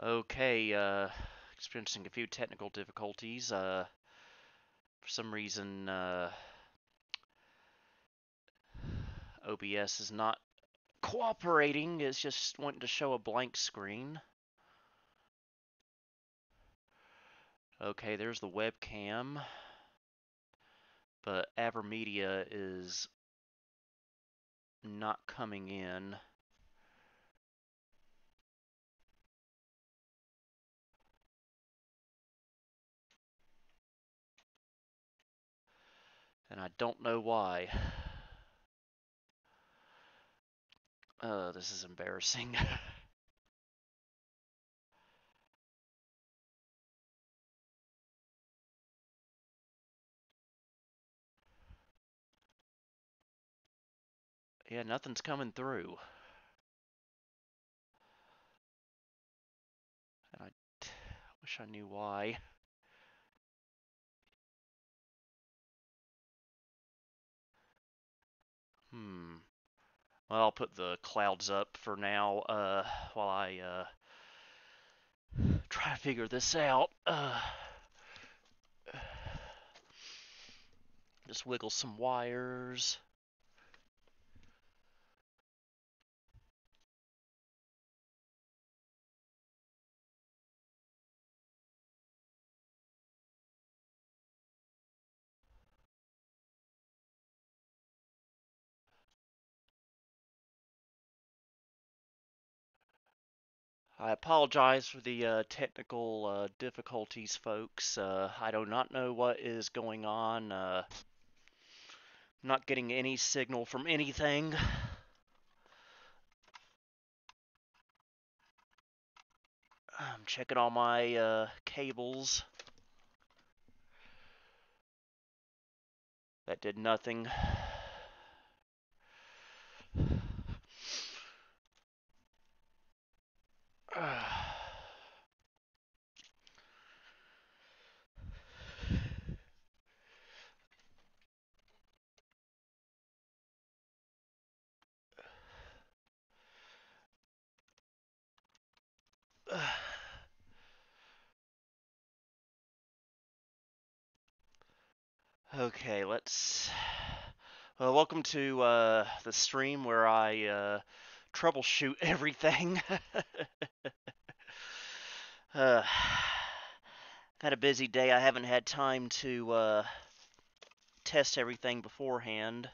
Okay, experiencing a few technical difficulties. For some reason, OBS is not cooperating. It's just wanting to show a blank screen. Okay, there's the webcam, but AverMedia is not coming in. And I don't know why. This is embarrassing. Yeah, nothing's coming through. And I wish I knew why. Well, I'll put the clouds up for now, while I, try to figure this out. Just wiggle some wires. I apologize for the technical difficulties, folks. I do not know what is going on. Not getting any signal from anything. I'm checking all my cables. That did nothing. Okay, let's. Well, welcome to the stream where I troubleshoot everything. I've had a busy day. I haven't had time to test everything beforehand.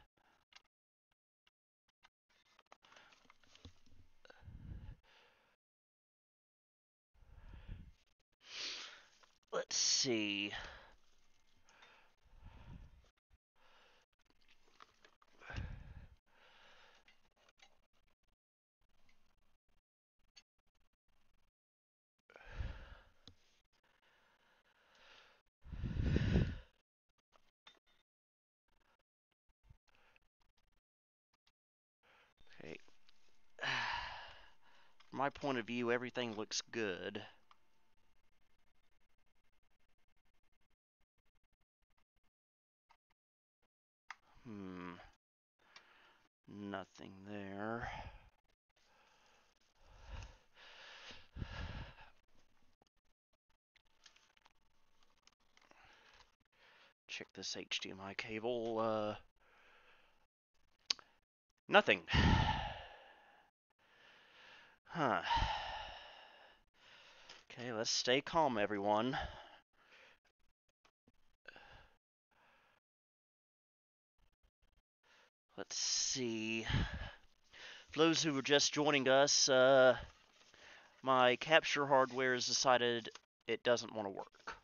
Let's see. Okay. From my point of view, everything looks good. Nothing there. Check this HDMI cable. Nothing. Huh. Okay, let's stay calm, everyone. Let's see. For those who were just joining us, my capture hardware has decided it doesn't want to work.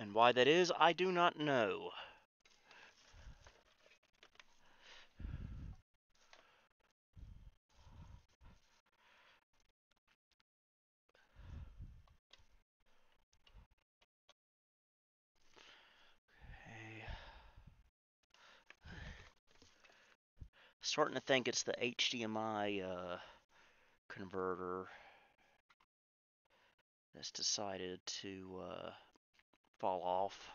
And why that is, I do not know. Okay. Starting to think it's the HDMI converter that's decided to fall off.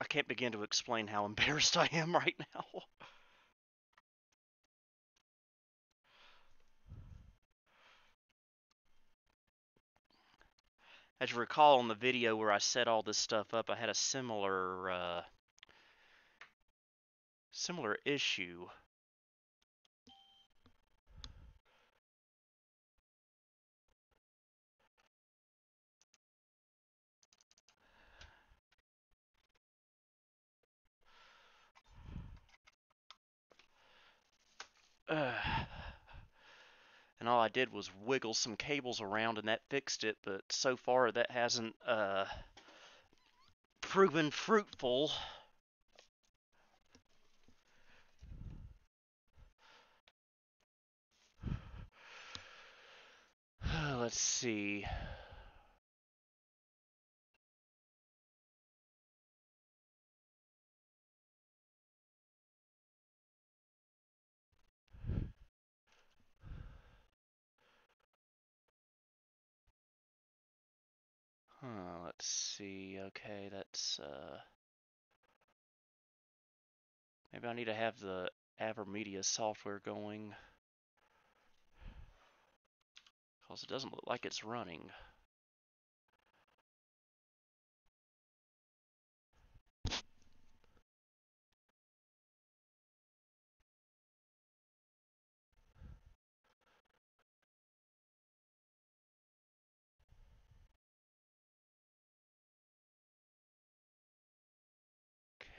I can't begin to explain how embarrassed I am right now. As you recall on the video where I set all this stuff up, I had a similar issue. And all I did was wiggle some cables around and that fixed it, but so far that hasn't proven fruitful. Let's see. Let's see. Okay, that's maybe I need to have the AverMedia software going, because it doesn't look like it's running.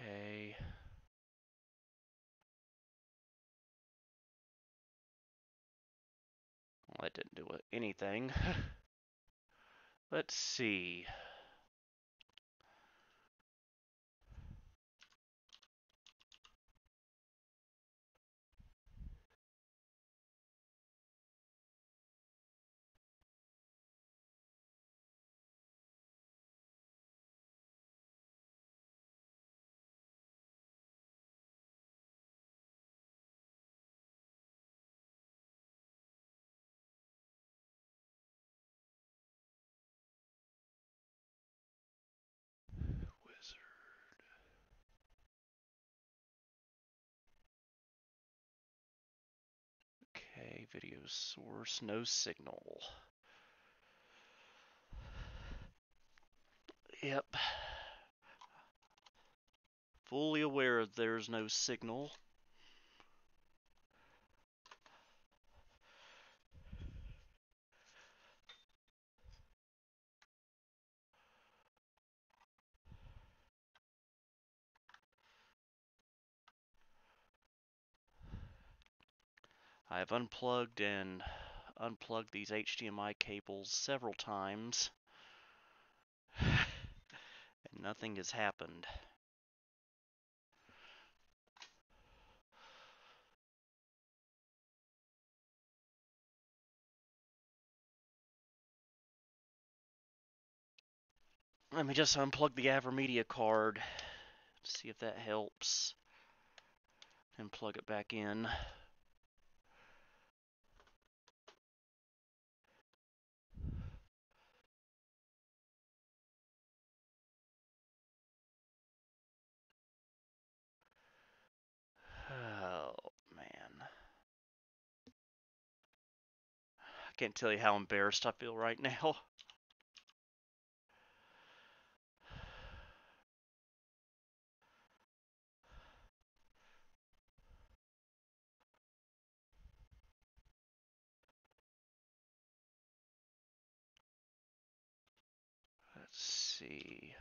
Okay. Well, that didn't do anything. Let's see. Okay, video source, no signal. Yep. Fully aware there's no signal. I've unplugged and unplugged these HDMI cables several times, and nothing has happened. Let me just unplug the AverMedia card, see if that helps, and plug it back in. Oh, man. I can't tell you how embarrassed I feel right now. Let's see.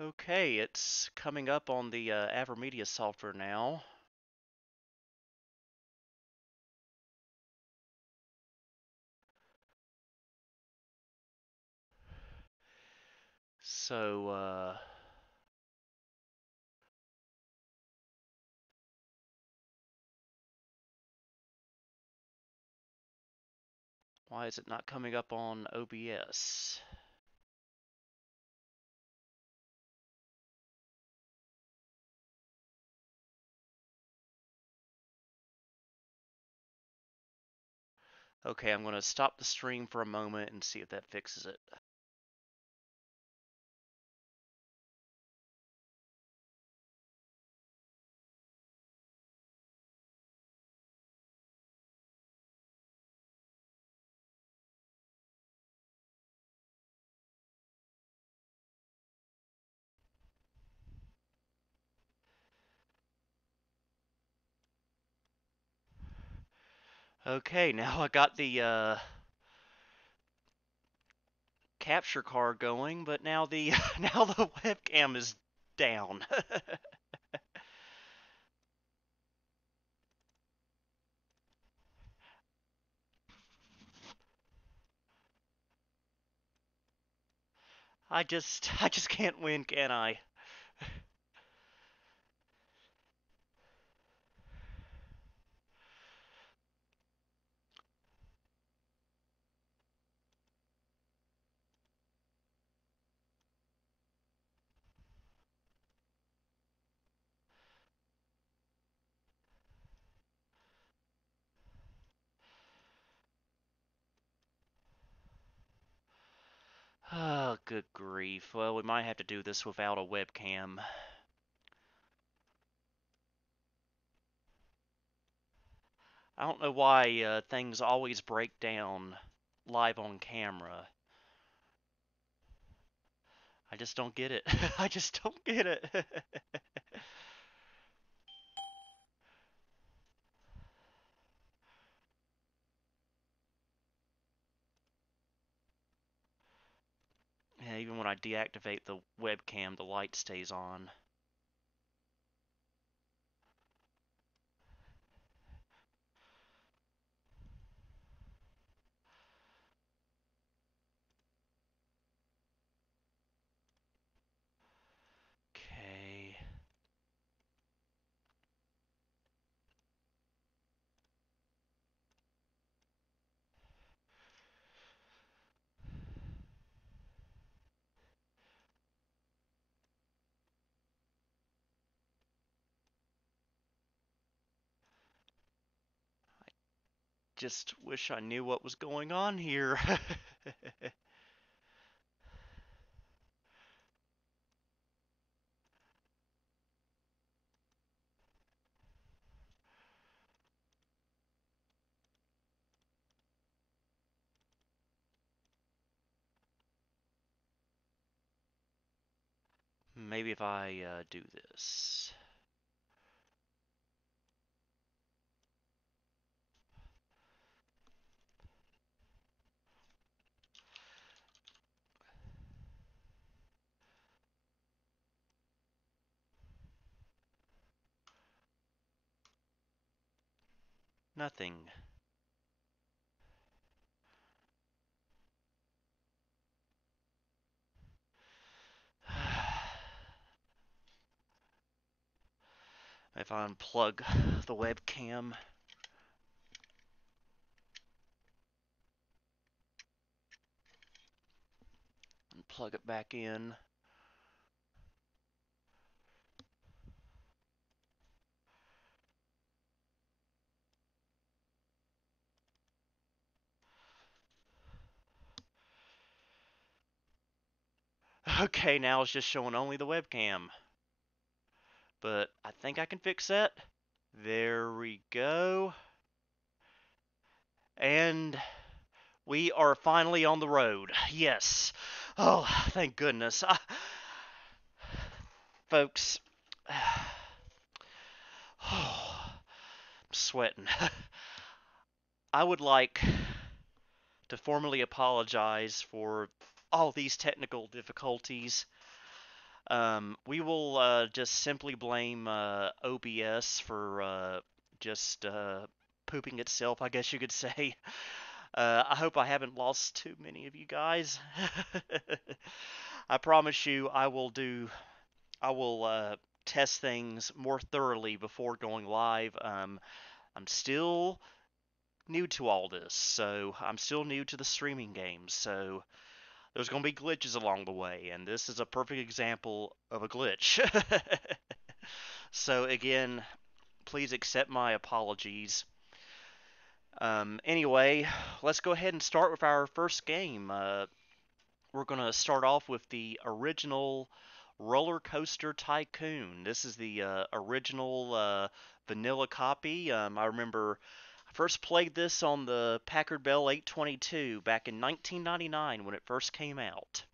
Okay, it's coming up on the AverMedia software now. So, Why is it not coming up on OBS? Okay, I'm going to stop the stream for a moment and see if that fixes it. Okay, now I got the capture card going, but now the now the webcam is down. I just can't win, can I? Oh, good grief. Well, we might have to do this without a webcam. I don't know why things always break down live on camera. I just don't get it. I just don't get it. Yeah, even when I deactivate the webcam, the light stays on. Okay. Just wish I knew what was going on here. Maybe if I do this. Nothing. If I unplug the webcam and plug it back in. Okay, now it's just showing only the webcam. But I think I can fix that. There we go. And we are finally on the road. Yes. Oh, thank goodness. Folks, I'm sweating. I would like to formally apologize for all these technical difficulties. We will just simply blame OBS for just pooping itself, I guess you could say. I hope I haven't lost too many of you guys. I promise you I will test things more thoroughly before going live. I'm still new to all this, so I'm still new to the streaming games, so there's going to be glitches along the way, and this is a perfect example of a glitch. So again, please accept my apologies. Anyway, let's go ahead and start with our first game. We're going to start off with the original Roller Coaster Tycoon. This is the original vanilla copy. I remember I first played this on the Packard Bell 822 back in 1999 when it first came out.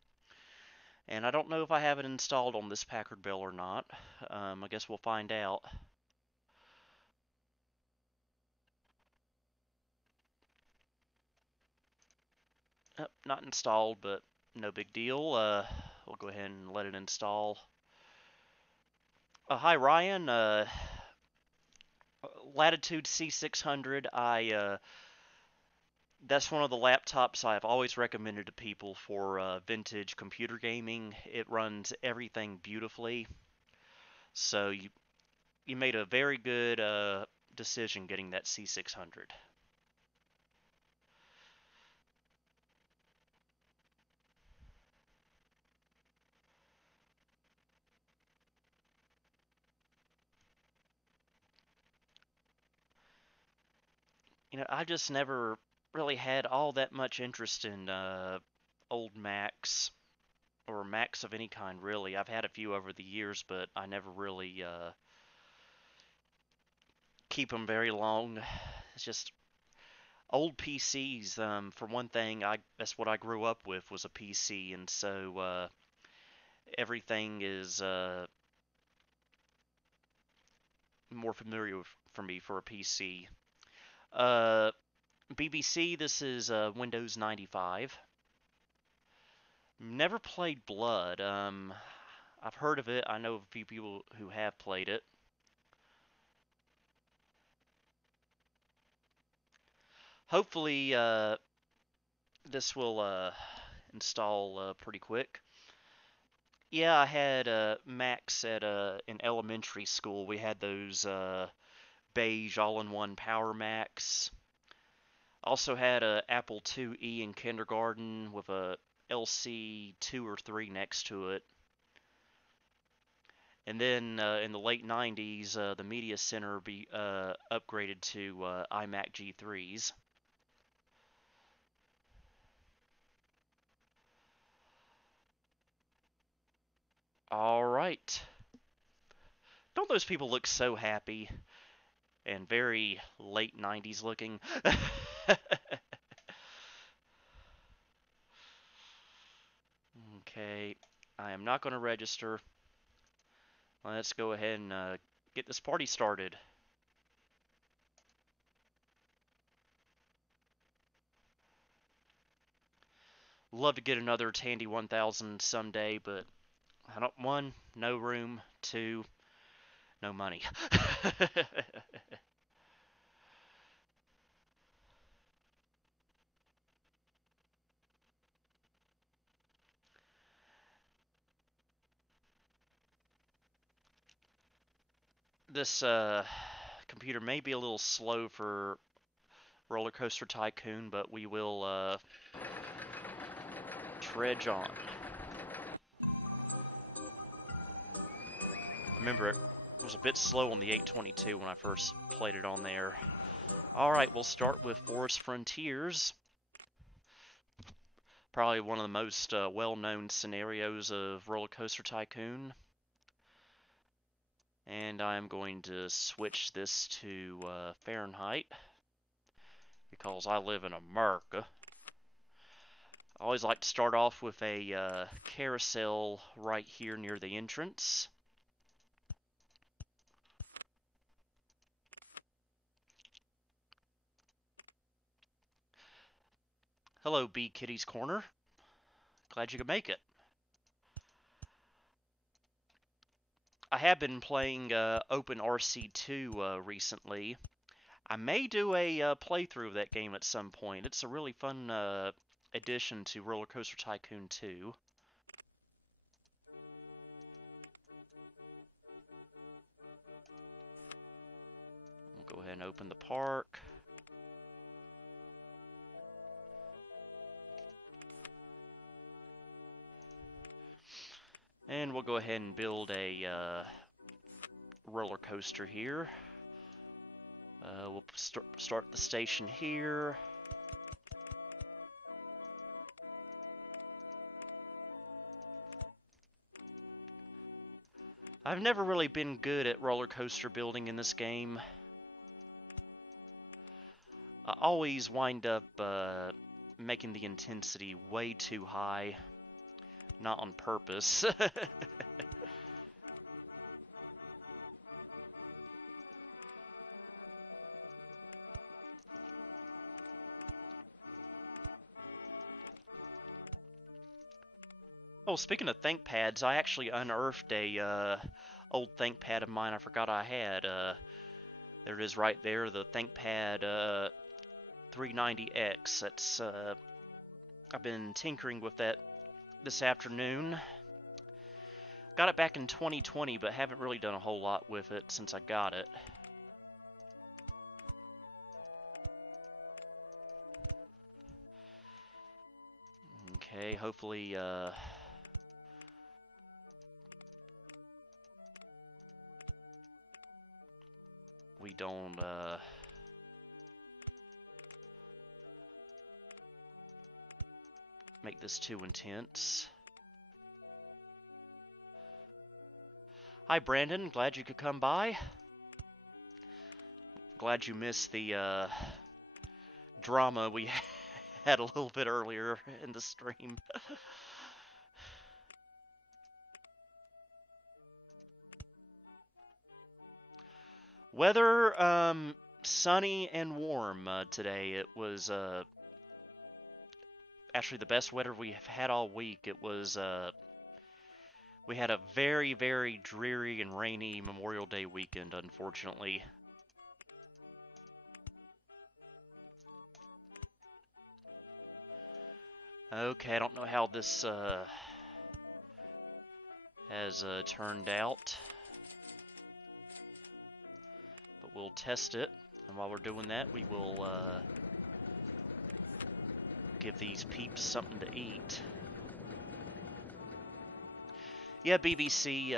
And I don't know if I have it installed on this Packard Bell or not. I guess we'll find out. Not installed, but no big deal. We'll go ahead and let it install. Hi Ryan, Latitude C600. That's one of the laptops I've always recommended to people for vintage computer gaming. It runs everything beautifully. So you made a very good decision getting that C600. I just never really had all that much interest in old Macs or Macs of any kind, really. I've had a few over the years, but I never really keep them very long. It's just old PCs. For one thing, that's what I grew up with was a PC, and so everything is more familiar for me for a PC. Uh, BBC, this is Windows 95. Never played Blood. I've heard of it. I know a few people who have played it. Hopefully, this will install pretty quick. Yeah, I had Macs at in elementary school. We had those beige all-in-one Power Macs. Also had a Apple IIe in kindergarten with a LC2 or 3 next to it. And then in the late 90s, the Media Center upgraded to iMac G3s. All right. Don't those people look so happy and very late 90s looking? Okay, I am not going to register. Let's go ahead and get this party started. Love to get another Tandy 1000 someday, but I don't. One, no room. Two, no money. This computer may be a little slow for Roller Coaster Tycoon, but we will trudge on. Remember, it was a bit slow on the 822 when I first played it on there. Alright, we'll start with Forest Frontiers. Probably one of the most well-known scenarios of Roller Coaster Tycoon. And I'm going to switch this to Fahrenheit because I live in America. I always like to start off with a carousel right here near the entrance. Hello, B Kitty's Corner. Glad you could make it. I have been playing OpenRC2 recently. I may do a playthrough of that game at some point. It's a really fun addition to Roller Coaster Tycoon 2. We'll go ahead and open the park. go ahead and build a roller coaster here. We'll start the station here. I've never really been good at roller coaster building in this game. I always wind up making the intensity way too high, not on purpose. Oh, speaking of ThinkPads, I actually unearthed a old ThinkPad of mine I forgot I had. There it is right there, the ThinkPad 390X. That's I've been tinkering with that this afternoon. Got it back in 2020, but haven't really done a whole lot with it since I got it. Okay, hopefully we don't make this too intense. Hi Brandon, glad you could come by. Glad you missed the drama we had a little bit earlier in the stream. Weather, sunny and warm today. It was actually the best weather we have had all week. It was we had a very, very dreary and rainy Memorial Day weekend, unfortunately. Okay, I don't know how this has turned out, but we'll test it. And while we're doing that, we will give these peeps something to eat. Yeah, BBC,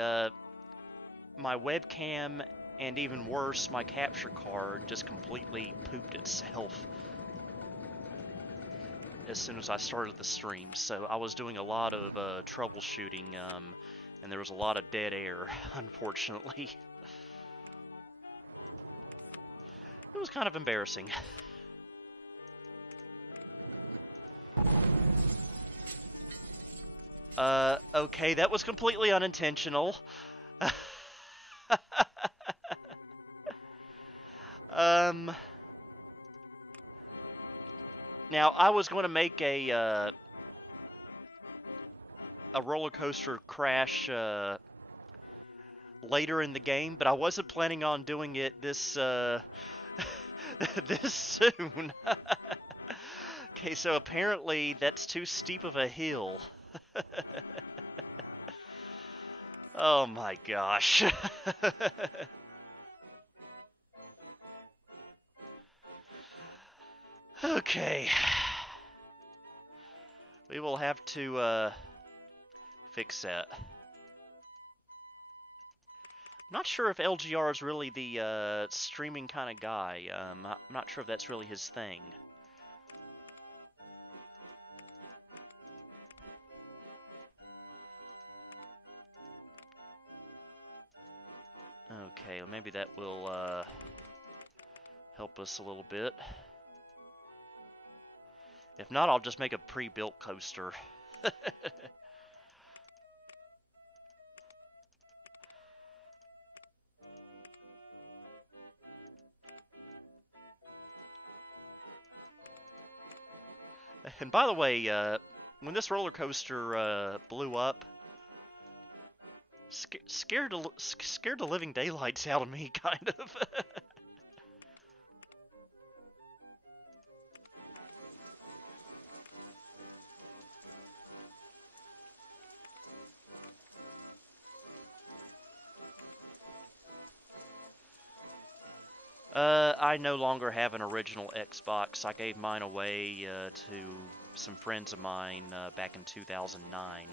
my webcam, and even worse, my capture card just completely pooped itself as soon as I started the stream. So I was doing a lot of troubleshooting, and there was a lot of dead air, unfortunately. It was kind of embarrassing. Okay, that was completely unintentional. Now, I was going to make a roller coaster crash later in the game, but I wasn't planning on doing it this this soon. Okay, so apparently that's too steep of a hill. Oh my gosh. Okay. We will have to fix that. I'm not sure if LGR is really the streaming kind of guy. I'm not sure if that's really his thing. Okay, maybe that will help us a little bit. If not, I'll just make a pre-built coaster. And by the way, when this roller coaster blew up, scared the living daylights out of me, kind of. I no longer have an original Xbox. I gave mine away to some friends of mine back in 2009.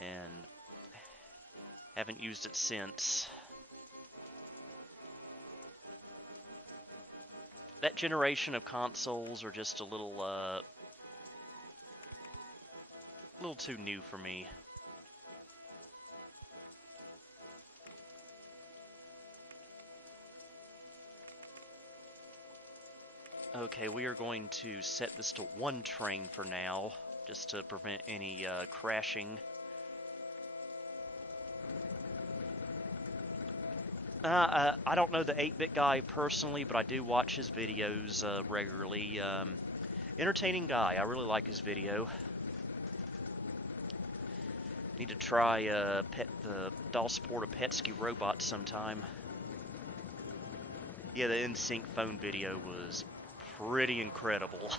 And Haven't used it since. That generation of consoles are just a little too new for me. Okay, we are going to set this to one train for now, just to prevent any crashing. I don't know the 8-bit guy personally, but I do watch his videos regularly. Entertaining guy. I really like his video. Need to try the DOS support of Petsky Robot sometime. Yeah, the NSYNC phone video was pretty incredible.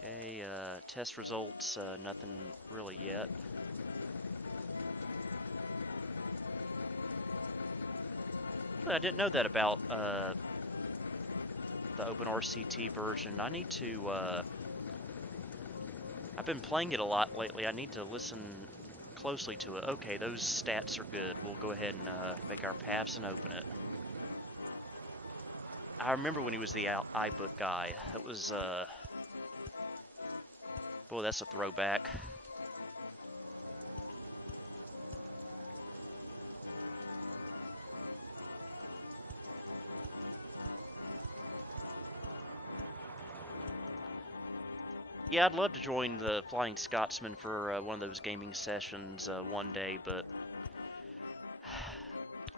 Okay, test results, nothing really yet. I didn't know that about the OpenRCT version. I need to, I've been playing it a lot lately. I need to listen closely to it. Okay, those stats are good. We'll go ahead and make our pass and open it. I remember when he was the iBook guy. That was, boy, that's a throwback. Yeah, I'd love to join the Flying Scotsman for one of those gaming sessions one day, but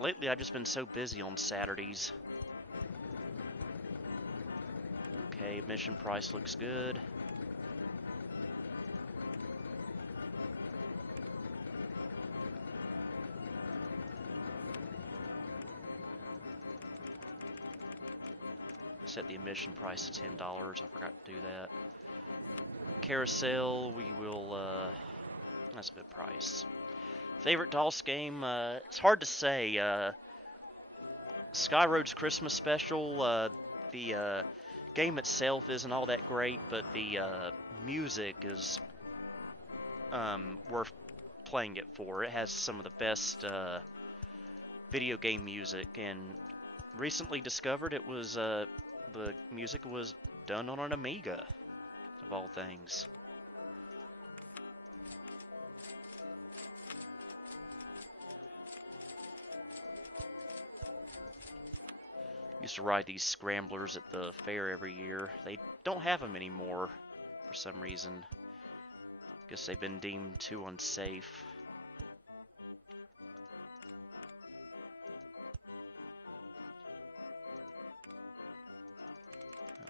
lately I've just been so busy on Saturdays. Okay, mission price looks good. Set the admission price to $10. I forgot to do that. Carousel, we will, that's a good price. Favorite DOS game? It's hard to say. Skyroad's Christmas Special, the game itself isn't all that great, but the music is worth playing it for. It has some of the best video game music, and recently discovered it was the music was done on an Amiga, of all things. Used to ride these scramblers at the fair every year. They don't have them anymore for some reason. Guess they've been deemed too unsafe.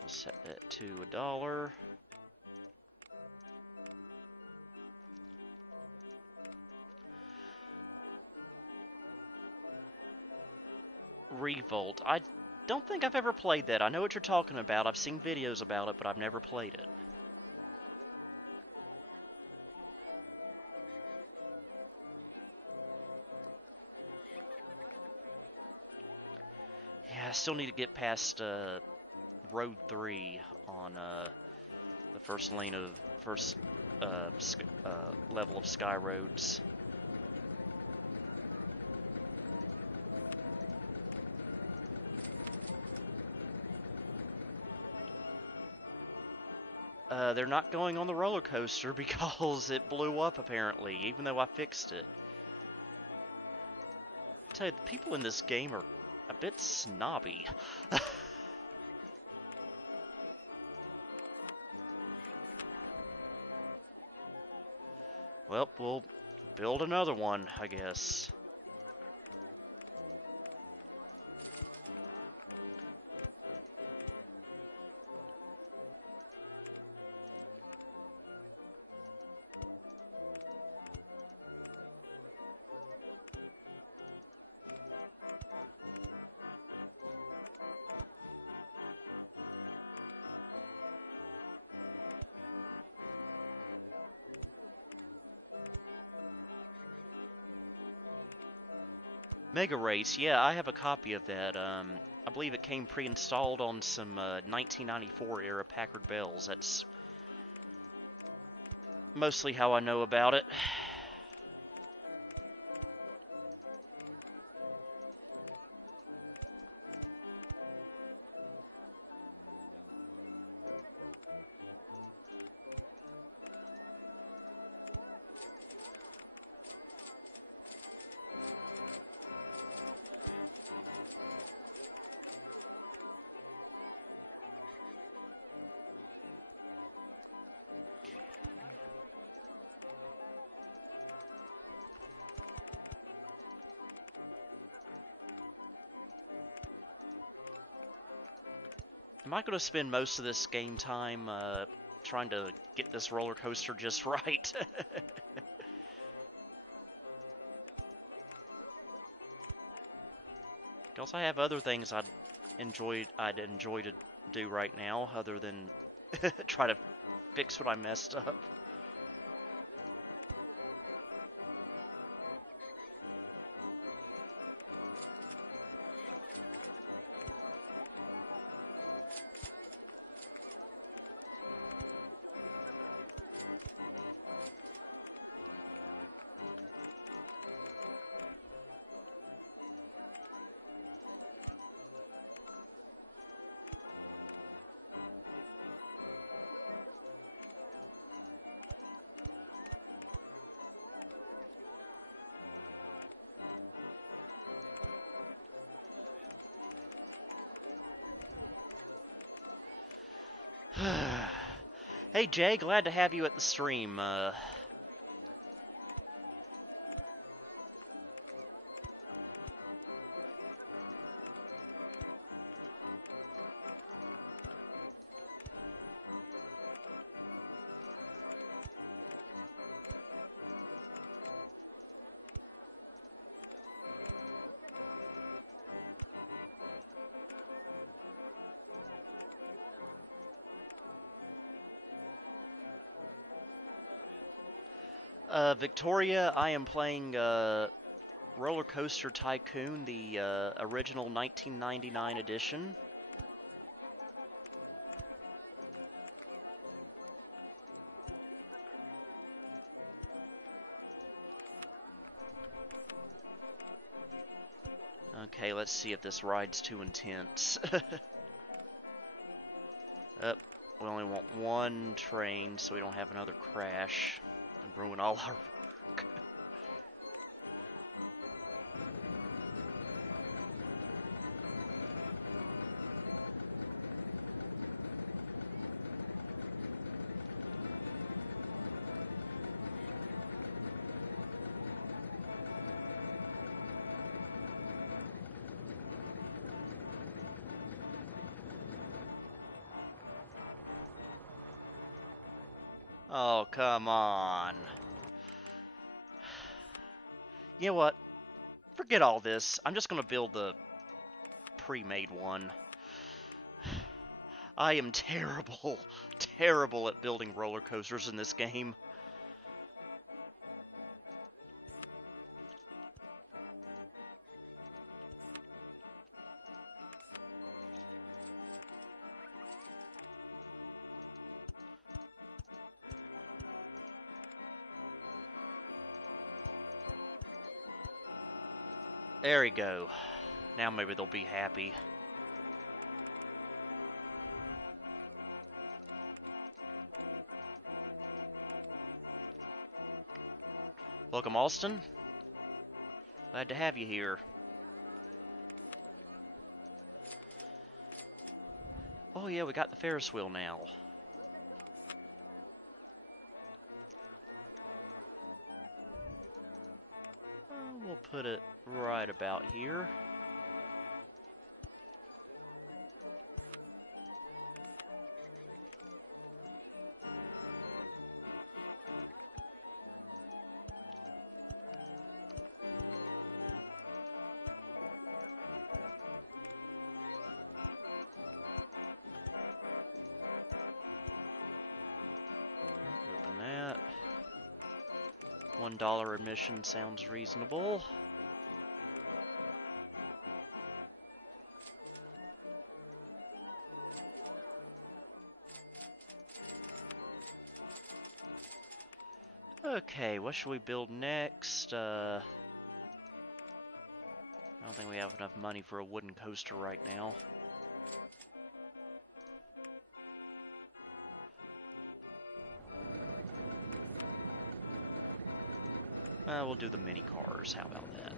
I'll set that to $1. Revolt. I don't think I've ever played that. I know what you're talking about. I've seen videos about it, but I've never played it. Yeah, I still need to get past Road 3 on first lane of first level of Sky Roads. They're not going on the roller coaster because it blew up apparently, even though I fixed it. I tell you, the people in this game are a bit snobby. Well, we'll build another one, I guess. Mega Race, yeah, I have a copy of that. I believe it came pre-installed on some 1994 era Packard Bells. That's mostly how I know about it. Am I going to spend most of this game time trying to get this roller coaster just right? Because I have other things I'd enjoy to do right now, other than try to fix what I messed up. Hey Jay, glad to have you at the stream. Victoria, I am playing Roller Coaster Tycoon, the original 1999 edition. Okay, let's see if this ride's too intense. We only want one train, so we don't have another crash. Ruin all our work. Oh, come on. You know what? Forget all this. I'm just gonna build the pre-made one. I am terrible, terrible at building roller coasters in this game. There we go. Now maybe they'll be happy. Welcome, Alston. Glad to have you here. Oh yeah, we got the Ferris wheel now. We'll put it right about here. $1 admission sounds reasonable. Okay, what should we build next? I don't think we have enough money for a wooden coaster right now. We'll do the mini cars. How about that?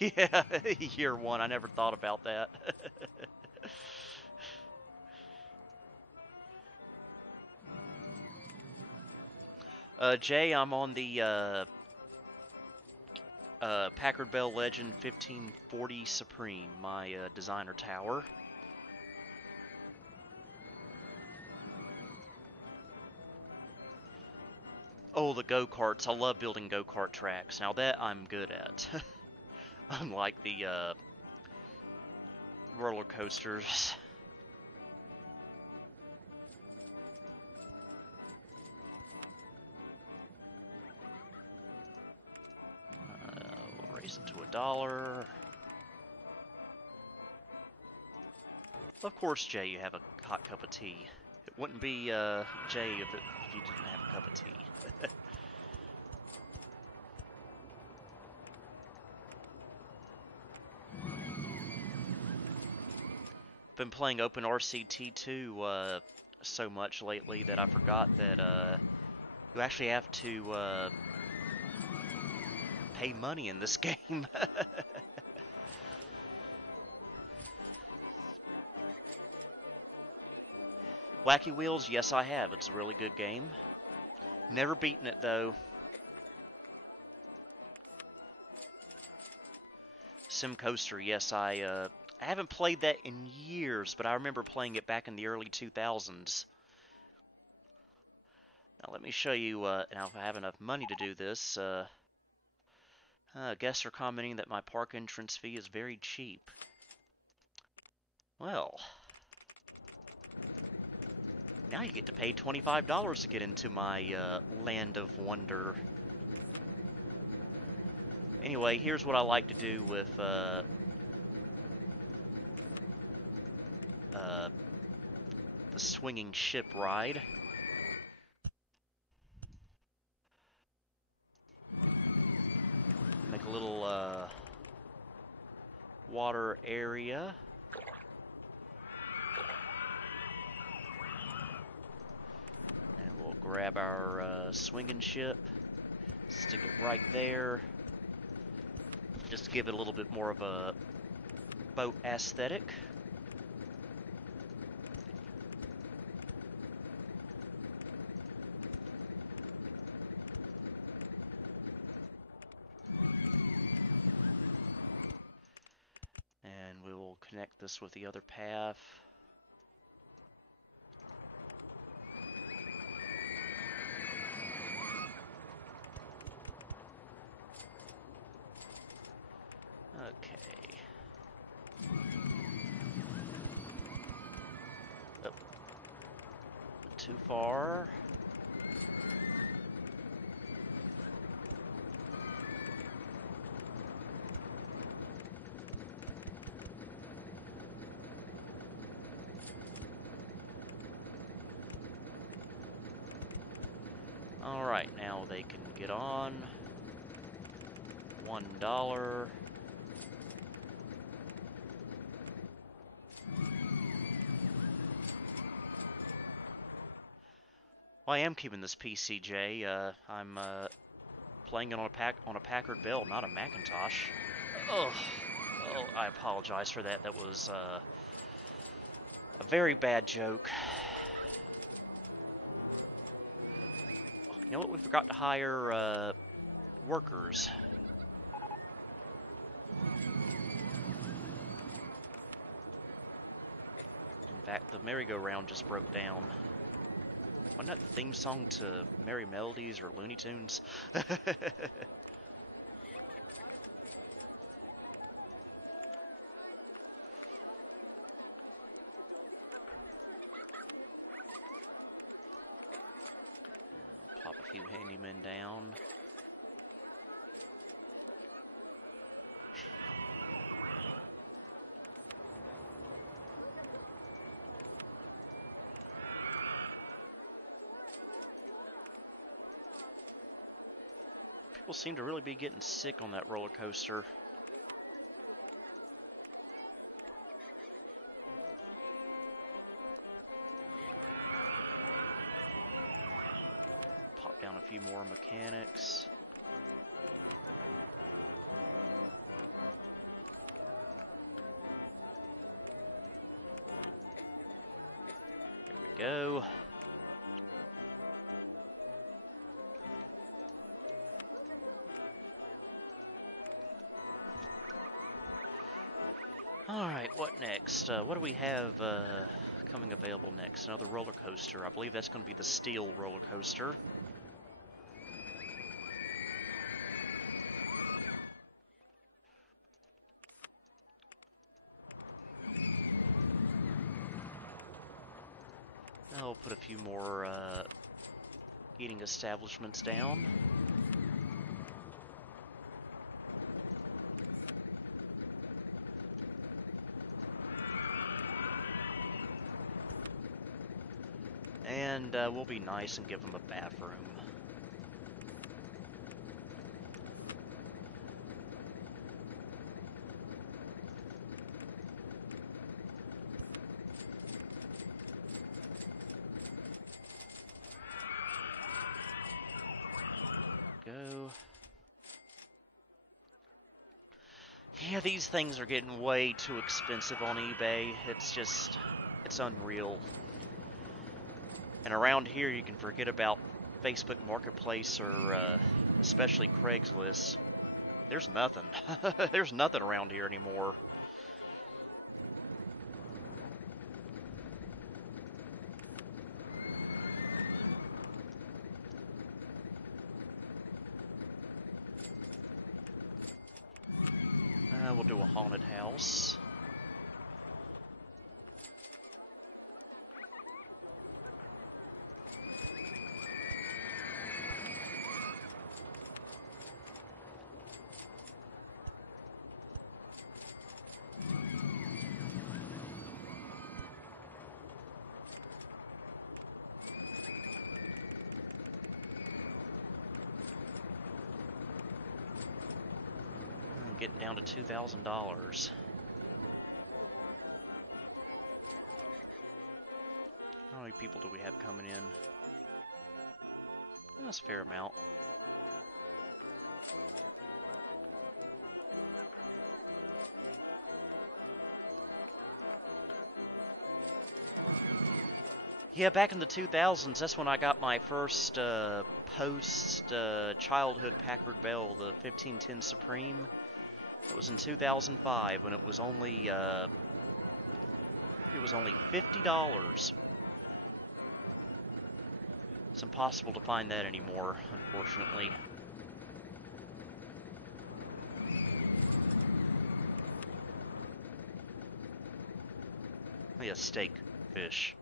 Yeah, year one. I never thought about that. Jay, I'm on the Packard Bell Legend 1540 Supreme, my designer tower. Oh, the go-karts. I love building go-kart tracks. Now that I'm good at. Unlike the roller coasters. We'll raise it to $1. Of course, Jay, you have a hot cup of tea. It wouldn't be Jay if you didn't have a cup of tea. Been playing OpenRCT2 so much lately that I forgot that you actually have to pay money in this game. Wacky Wheels, yes I have. It's a really good game. Never beaten it though. Sim Coaster, yes, I haven't played that in years, but I remember playing it back in the early 2000s. Now let me show you, now if I have enough money to do this, guests are commenting that my park entrance fee is very cheap. Well, now you get to pay $25 to get into my land of wonder. Anyway, here's what I like to do with the swinging ship ride. Like a little water area. We'll grab our swinging ship, stick it right there, just to give it a little bit more of a boat aesthetic. And we will connect this with the other path. Too far. Alright, now they can get on. $1. Well, I am keeping this PCJ. I'm playing it on a Packard Bell, not a Macintosh. Oh, I apologize for that. That was a very bad joke. You know what? We forgot to hire workers. In fact, the merry-go-round just broke down. Wasn't that the theme song to Merry Melodies or Looney Tunes? Campaigning People seem to really be getting sick on that roller coaster. Pop down a few more mechanics. Go. Alright, what next? What do we have coming available next? Another roller coaster. I believe that's going to be the steel roller coaster. I'll put a few more eating establishments down. And we'll be nice and give them a bathroom. Yeah, these things are getting way too expensive on eBay. It's unreal. And around here, you can forget about Facebook Marketplace or especially Craigslist. There's nothing. There's nothing around here anymore. We'll do a haunted house. Getting down to $2,000. How many people do we have coming in? That's a fair amount. Yeah, back in the 2000s, that's when I got my first post-childhood Packard Bell, the 1510 Supreme. It was in 2005 when it was only $50. It's impossible to find that anymore, unfortunately. Maybe a steak fish.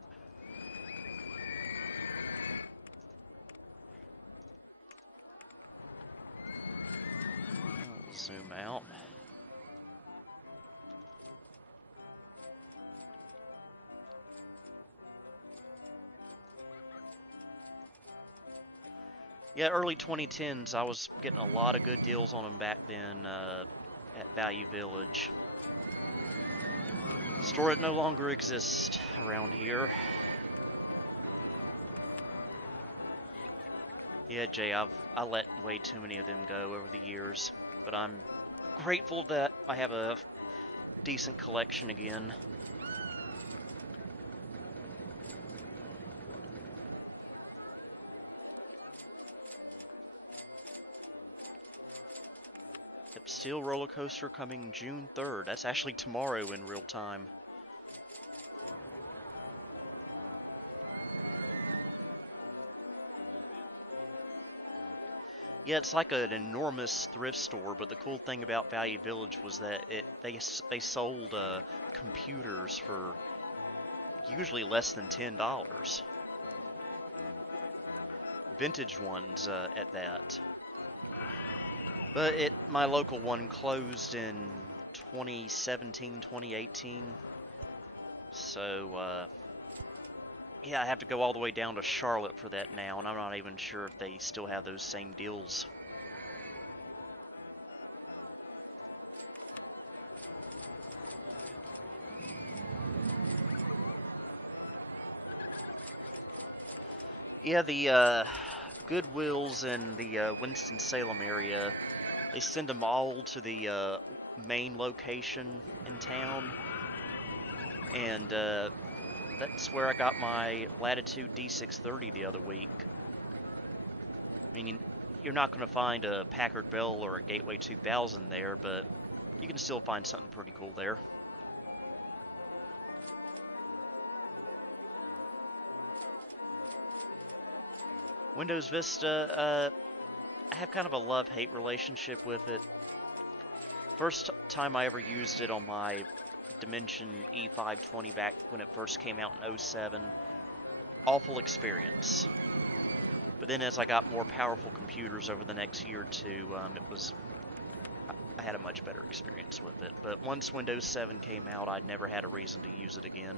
Yeah, early 2010s, I was getting a lot of good deals on them back then at Value Village. The store no longer exists around here. Yeah, Jay, I let way too many of them go over the years, but I'm grateful that I have a decent collection again. Steel roller coaster coming June 3rd. That's actually tomorrow in real time. Yeah, it's like an enormous thrift store, but the cool thing about Value Village was that they sold computers for usually less than $10. Vintage ones at that. But my local one closed in 2017, 2018. So, yeah, I have to go all the way down to Charlotte for that now, and I'm not even sure if they still have those same deals. Yeah, the Goodwills in the Winston-Salem area, they send them all to the main location in town, and that's where I got my Latitude D630 the other week. I mean, you're not going to find a Packard Bell or a Gateway 2000 there, but you can still find something pretty cool there. Windows Vista, I have kind of a love-hate relationship with it. First time I ever used it on my Dimension E520 back when it first came out in '07, awful experience. But then as I got more powerful computers over the next year or two, I had a much better experience with it. But once Windows 7 came out, I never had a reason to use it again.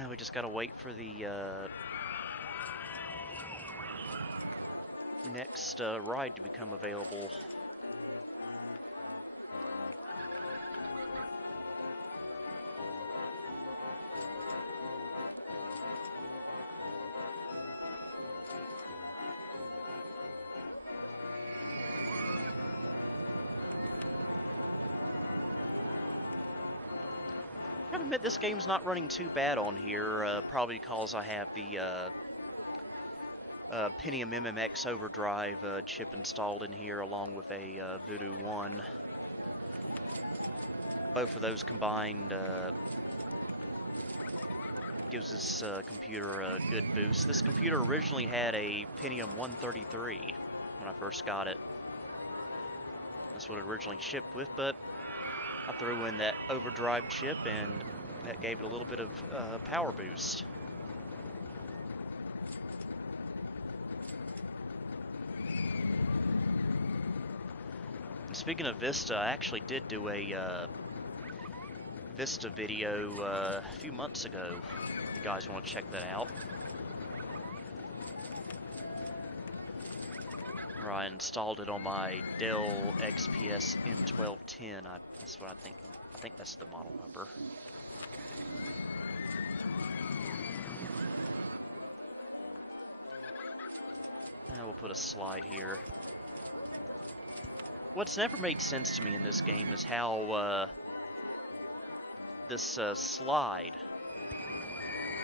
Now we just gotta wait for the next ride to become available. I admit this game's not running too bad on here, probably because I have the Pentium MMX Overdrive chip installed in here along with a Voodoo 1. Both of those combined gives this computer a good boost. This computer originally had a Pentium 133 when I first got it. That's what it originally shipped with, but I threw in that Overdrive chip and that gave it a little bit of power boost. Speaking of Vista, I actually did do a Vista video a few months ago, if you guys want to check that out. Where I installed it on my Dell XPS 1210. That's what I think. I think that's the model number. We'll put a slide here. What's never made sense to me in this game is how this slide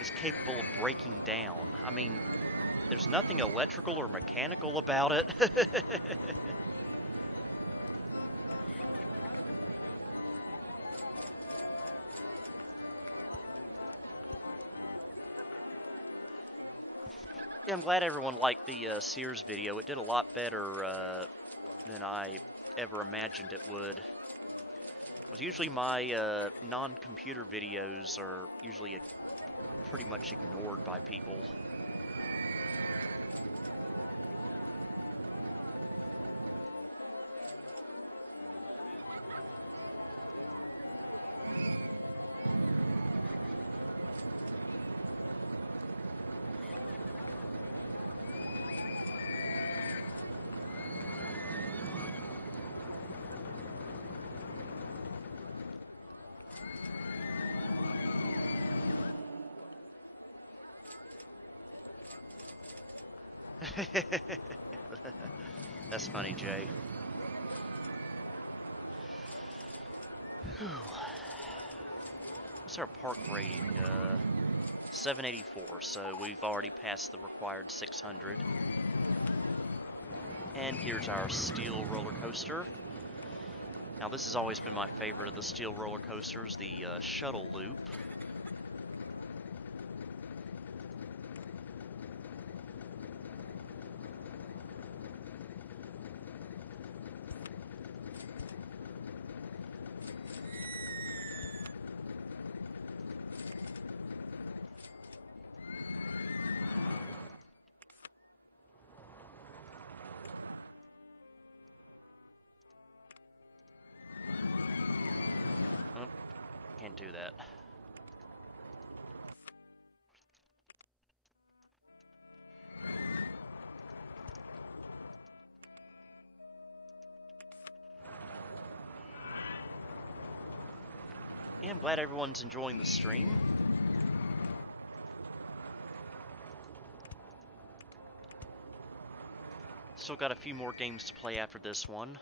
is capable of breaking down. I mean, there's nothing electrical or mechanical about it. Yeah, I'm glad everyone liked the Sears video. It did a lot better than I ever imagined it would. Because usually my non-computer videos are usually pretty much ignored by people. That's funny, Jay. What's our park rating? 784, so we've already passed the required 600. And here's our steel roller coaster. Now this has always been my favorite of the steel roller coasters, the shuttle loop. Can't do that. Glad everyone's enjoying the stream. Still got a few more games to play after this one.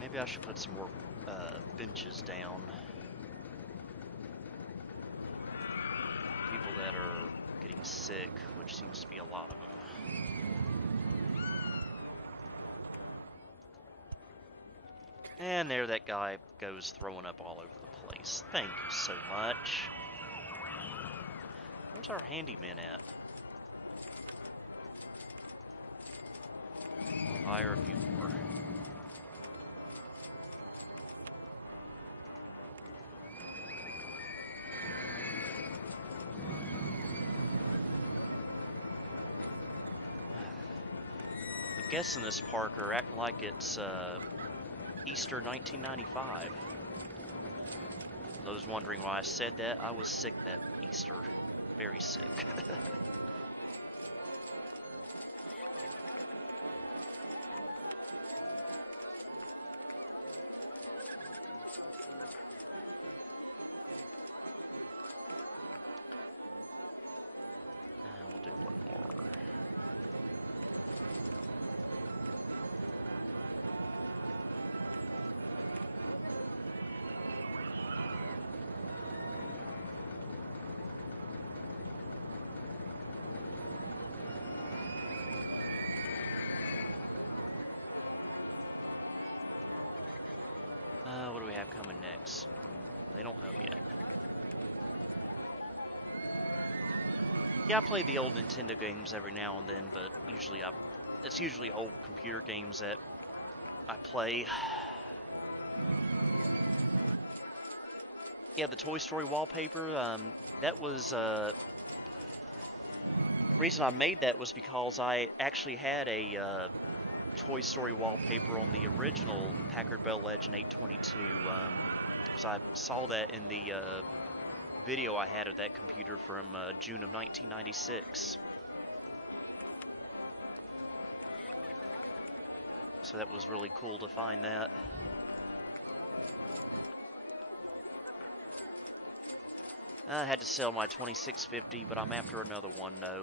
Maybe I should put some more benches down. People that are getting sick, which seems to be a lot of them. And there that guy goes throwing up all over the place. Thank you so much. Where's our handyman at? Fire a few more. I'm guessing this Parker act like it's Easter 1995. Those wondering why I said that, I was sick that Easter. Very sick. Yeah, I play the old Nintendo games every now and then, but usually it's usually old computer games that I play. Yeah, the Toy Story wallpaper, that was, the reason I made that was because I actually had a Toy Story wallpaper on the original Packard Bell Legend 822, because I saw that in the video I had of that computer from June of 1996. So that was really cool to find that. I had to sell my 2650, but I'm after another one though.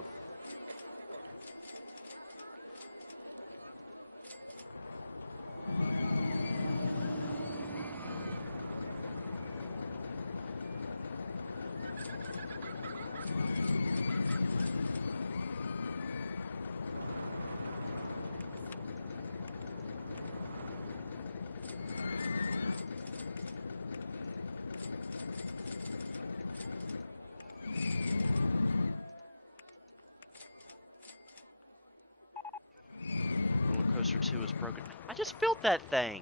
Built that thing.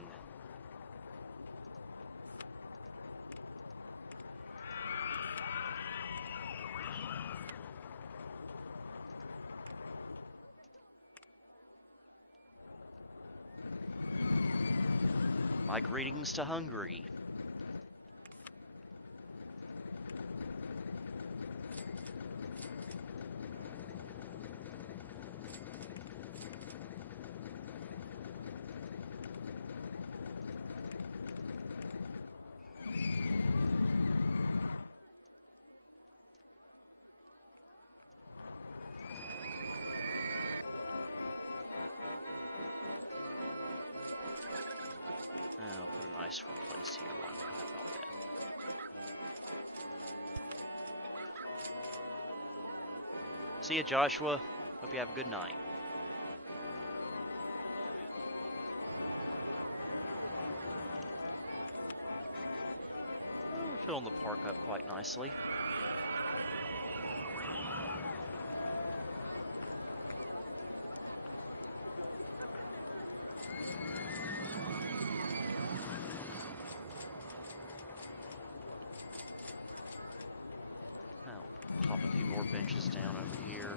My greetings to Hungary. See ya, Joshua. Hope you have a good night. Filling the park up quite nicely. More benches down over here.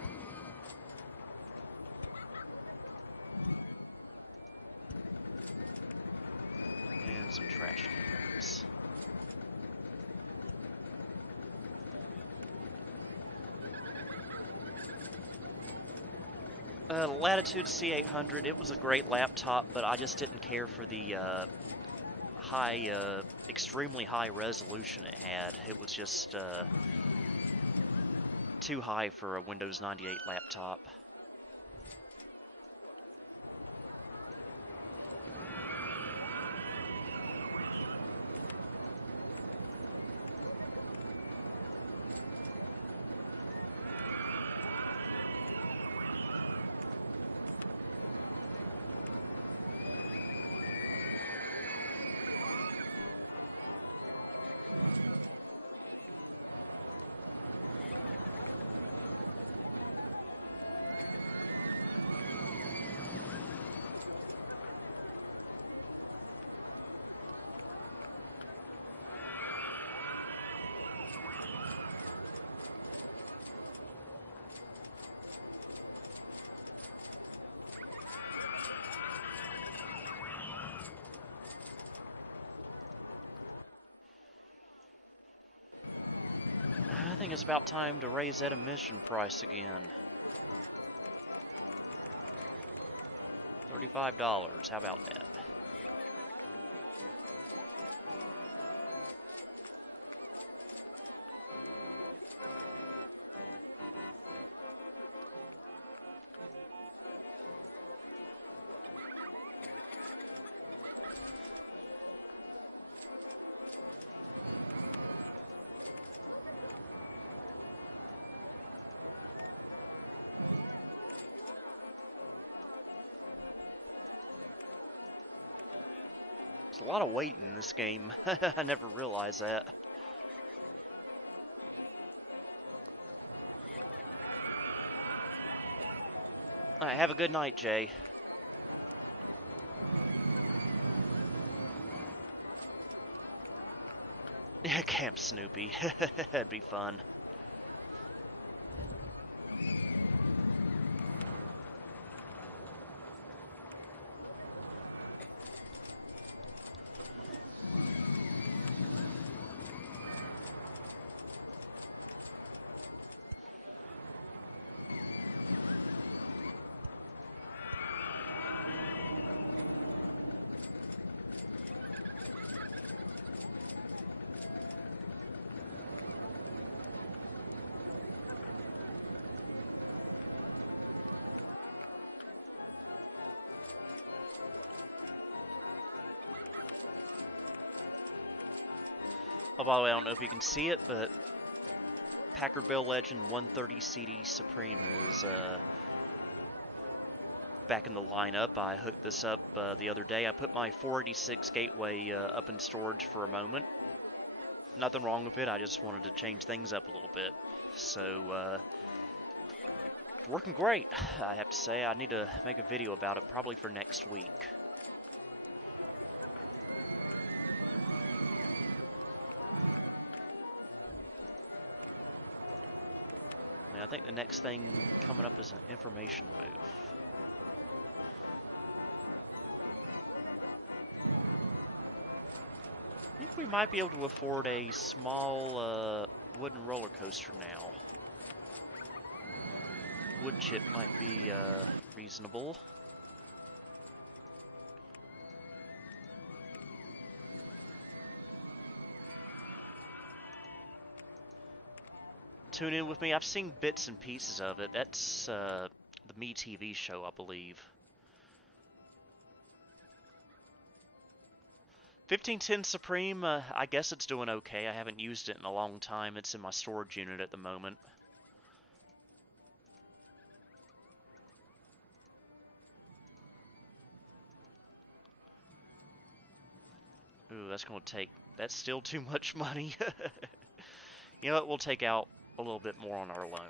Some trash on the grass. Latitude C800, it was a great laptop, but I just didn't care for the extremely high resolution it had. It was just too high for a Windows 98 laptop. It's about time to raise that admission price again. $35, how about that? A lot of weight in this game. I never realized that. Alright, have a good night, Jay. Camp Snoopy. That'd be fun. Oh, by the way, I don't know if you can see it, but Packer Bill Legend 130 CD Supreme is back in the lineup. I hooked this up the other day. I put my 486 Gateway up in storage for a moment. Nothing wrong with it, I just wanted to change things up a little bit. So, working great, I have to say. I need to make a video about it, probably for next week. I think the next thing coming up is an information booth. I think we might be able to afford a small wooden roller coaster now. Wood chip might be reasonable. Tune in with me. I've seen bits and pieces of it. That's the Me TV show, I believe. 1510 Supreme, I guess it's doing okay. I haven't used it in a long time. It's in my storage unit at the moment. that's going to take, that's still too much money. You know what, we'll take out a little bit more on our loan.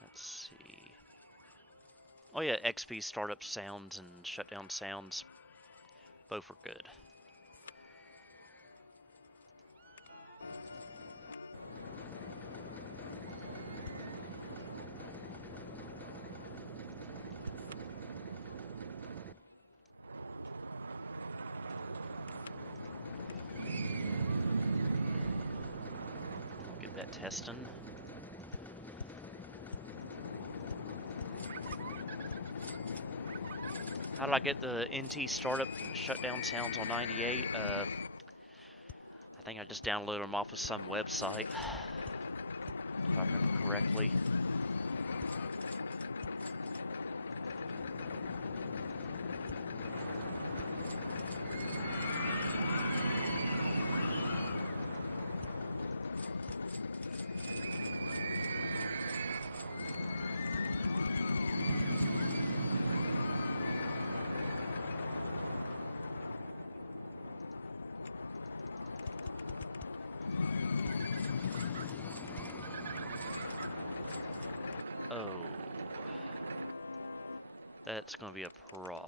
Let's see. Oh yeah, XP startup sounds and shutdown sounds, both are good. Get that testing. How did I get the NT startup shutdown sounds on 98? I think I just downloaded them off of some website. Correctly. That's going to be a problem.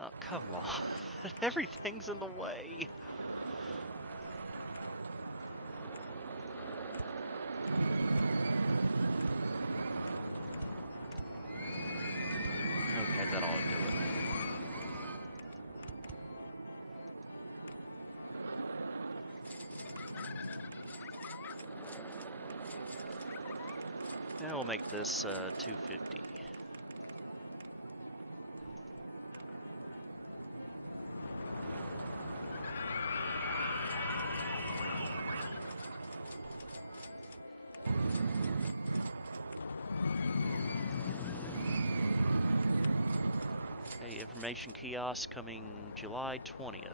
Oh, come on. Everything's in the way. That will make this 250. Information kiosk coming July 20th.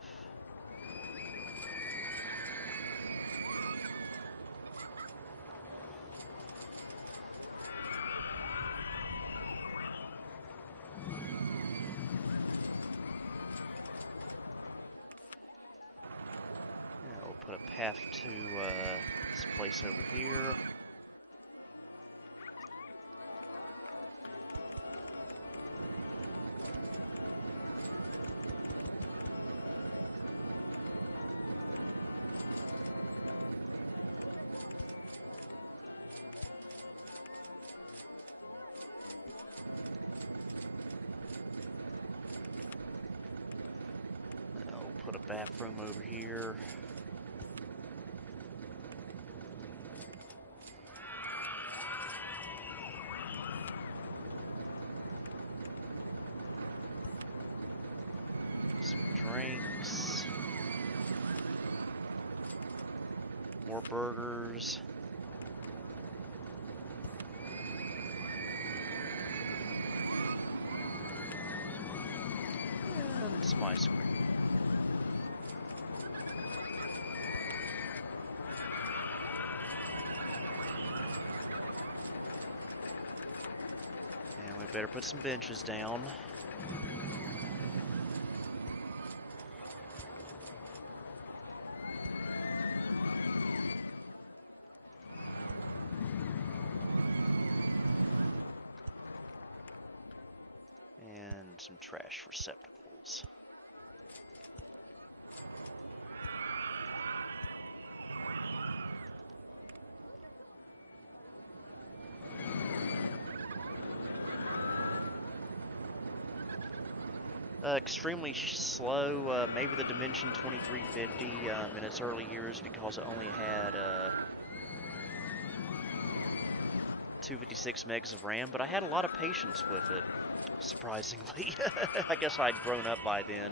I'll put a path to this place over here. Bathroom over here. Some drinks. More burgers. Better put some benches down. And some trash receptacles. Extremely slow, maybe the DaVinci 2350 in its early years because it only had 256 megs of RAM, but I had a lot of patience with it, surprisingly. I guess I'd grown up by then.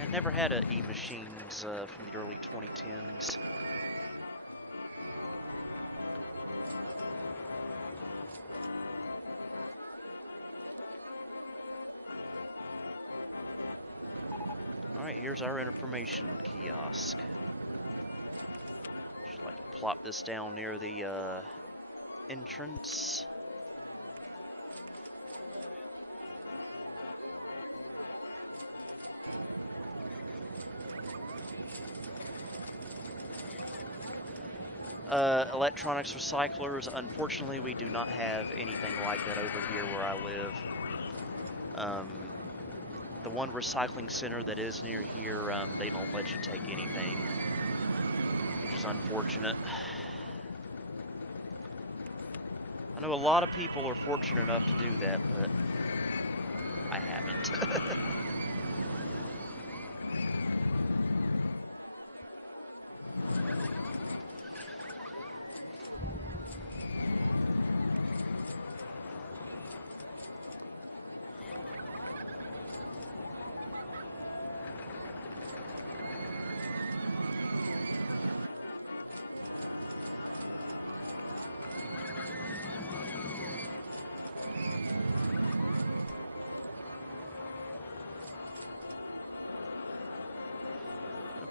I never had e-machines from the early 2010s. Alright, here's our information kiosk. Should plop this down near the entrance. Electronics recyclers, unfortunately we do not have anything like that over here where I live. The one recycling center that is near here, they don't let you take anything, which is unfortunate. I know a lot of people are fortunate enough to do that, but I haven't.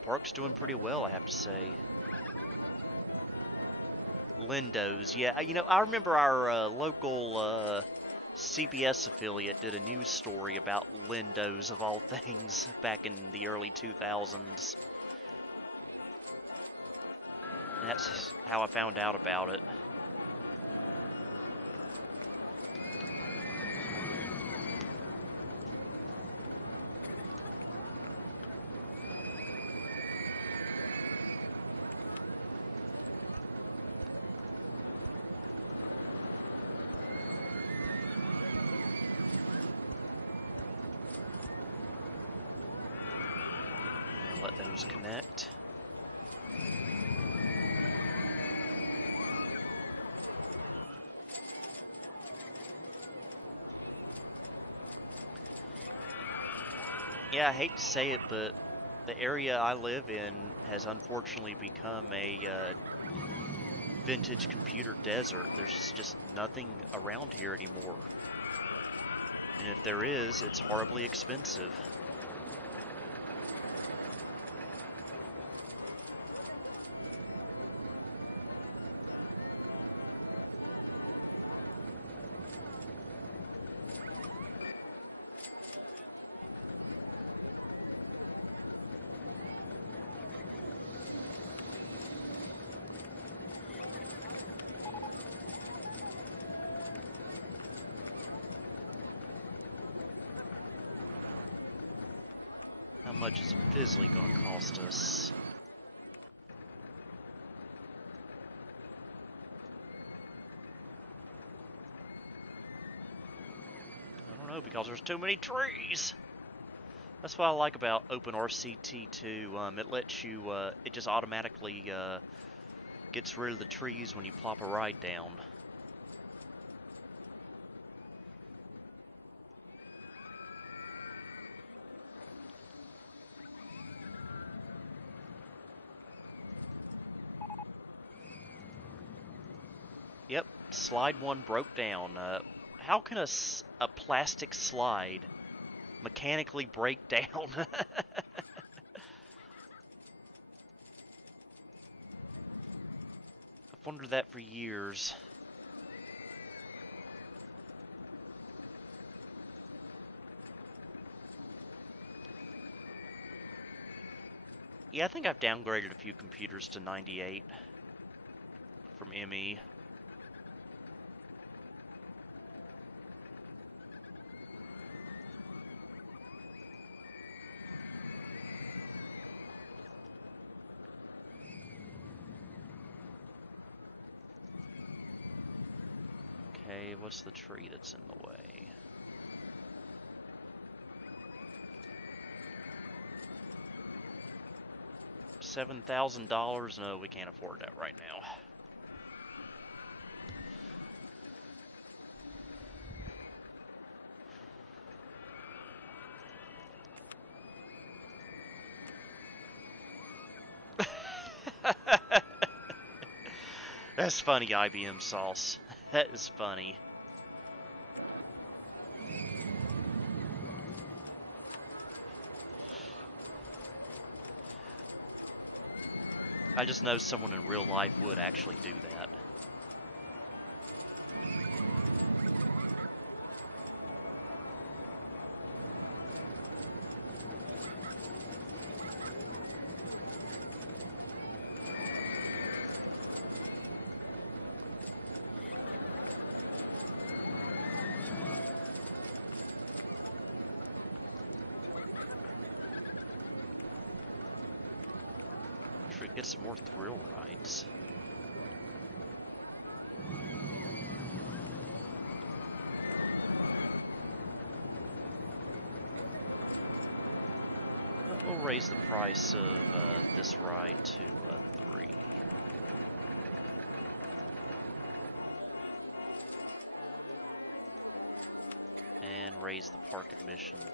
Park's doing pretty well, I have to say. Windows, yeah. You know, I remember our local CBS affiliate did a news story about Windows, of all things, back in the early 2000s. And that's how I found out about it. Yeah, I hate to say it, but the area I live in has unfortunately become a vintage computer desert. There's just nothing around here anymore. And if there is, it's horribly expensive. Because there's too many trees. That's what I like about OpenRCT2. It lets you, it just automatically gets rid of the trees when you plop a ride down. Yep, slide one broke down. How can a plastic slide mechanically break down? I've wondered that for years. Yeah, I think I've downgraded a few computers to 98 from ME. Okay, what's the tree that's in the way? $7,000? No, we can't afford that right now. That's funny, IBM sauce. That is funny. I just know someone in real life would actually do that. Try to get some more thrill rides. We'll raise the price of this ride to level 3. And raise the park admission to 3.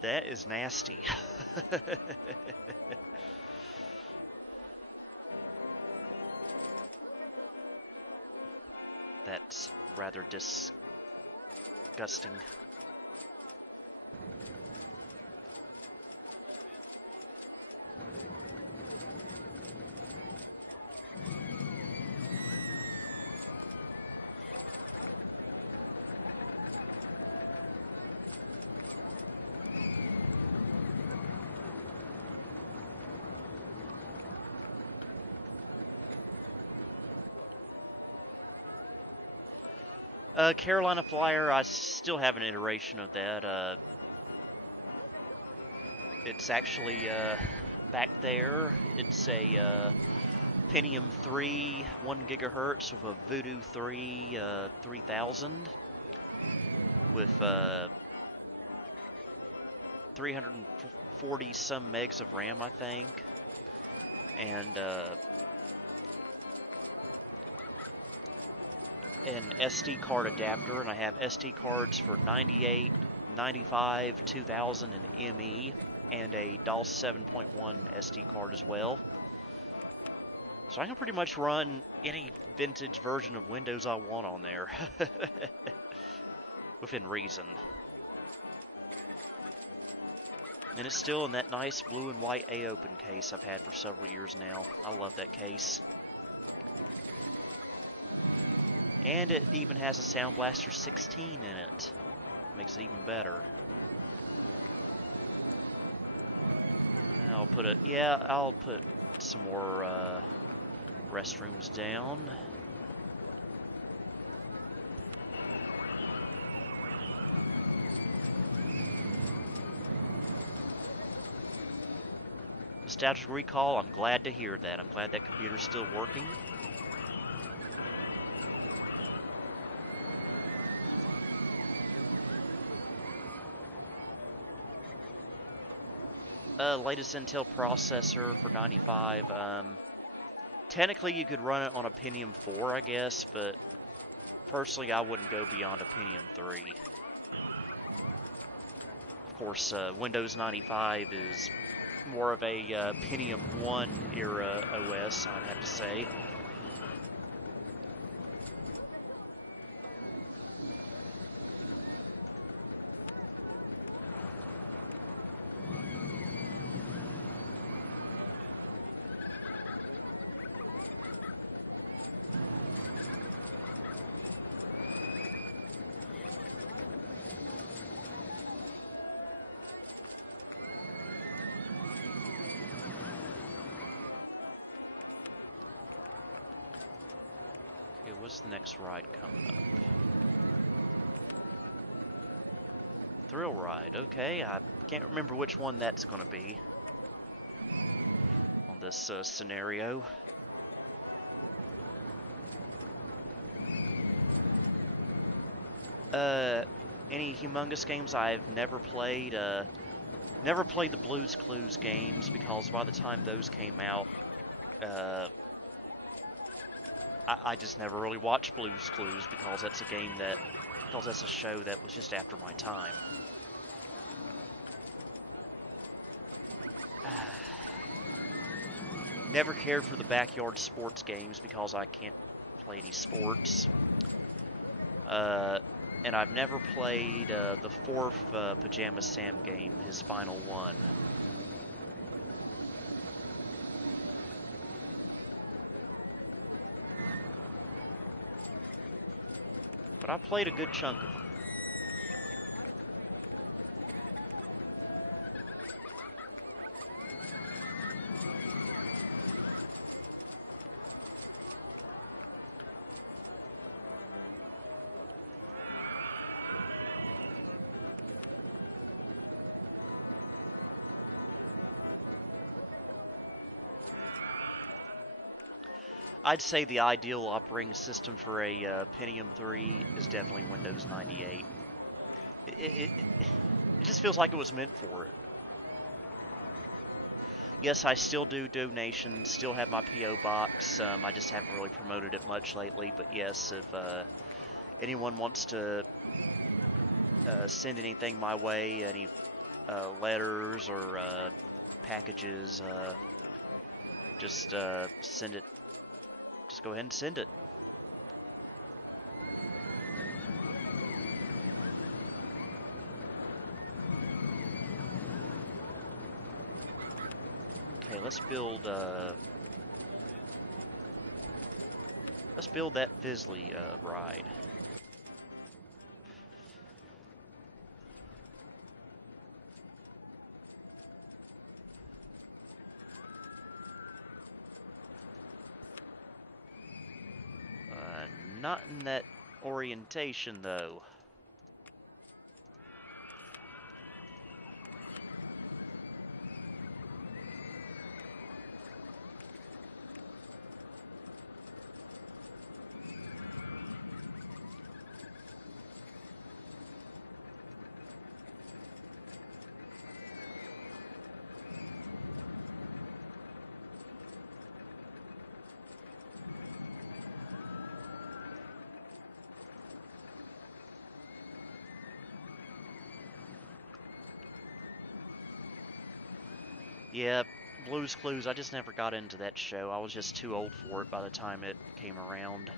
That is nasty. That's rather disgusting. Carolina Flyer, I still have an iteration of that. It's actually back there. It's a Pentium 3, 1 gigahertz with a Voodoo 3 3000 with 340 some megs of RAM, I think, and an SD card adapter, and I have SD cards for 98, 95, 2000, and ME, and a DOS 7.1 SD card as well. So I can pretty much run any vintage version of Windows I want on there, within reason. And it's still in that nice blue and white A-Open case I've had for several years now. I love that case. And it even has a Sound Blaster 16 in it. Makes it even better. And I'll put some more restrooms down. Nostalgic recall, I'm glad to hear that. I'm glad that computer's still working. Latest Intel processor for 95. Technically, you could run it on a Pentium 4, I guess, but personally, I wouldn't go beyond a Pentium 3. Of course, Windows 95 is more of a Pentium 1 era OS, I meant to say. Next ride coming up. Thrill ride, okay. I can't remember which one that's going to be. This scenario. Any humongous games I've never played. Never played the Blue's Clues games because by the time those came out, I just never really watched Blue's Clues because that's a show that was just after my time. Never cared for the backyard sports games because I can't play any sports. And I've never played the fourth Pajama Sam game, his final one. But I've played a good chunk of them. I'd say the ideal operating system for a Pentium 3 is definitely Windows 98. It just feels like it was meant for it. Yes, I still do donations, still have my P.O. box. I just haven't really promoted it much lately, but yes, if anyone wants to send anything my way, any letters or packages, just send it. Just go ahead and send it. Okay, let's build that Fizzly ride. Not in that orientation, though. Yeah, Blue's Clues, I just never got into that show. I was just too old for it by the time it came around.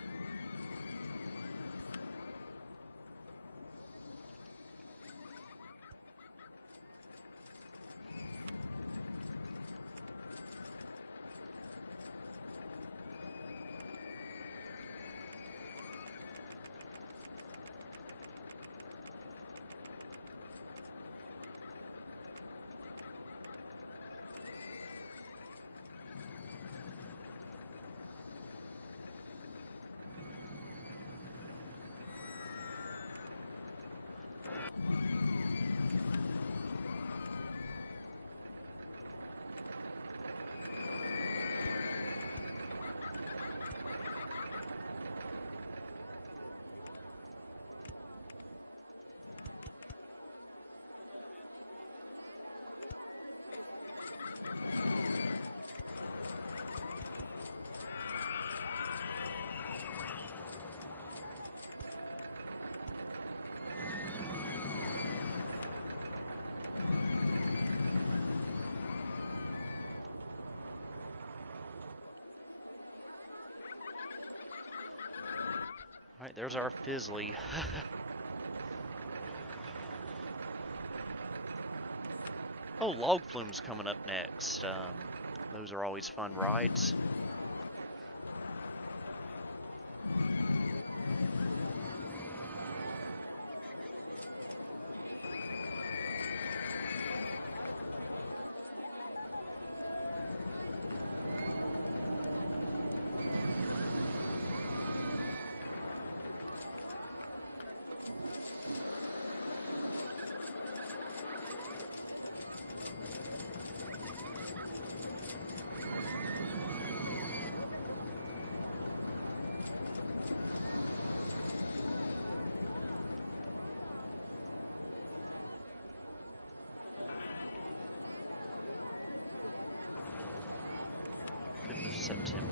There's our Fizzly. Oh, Log Flume's coming up next. Those are always fun rides. September.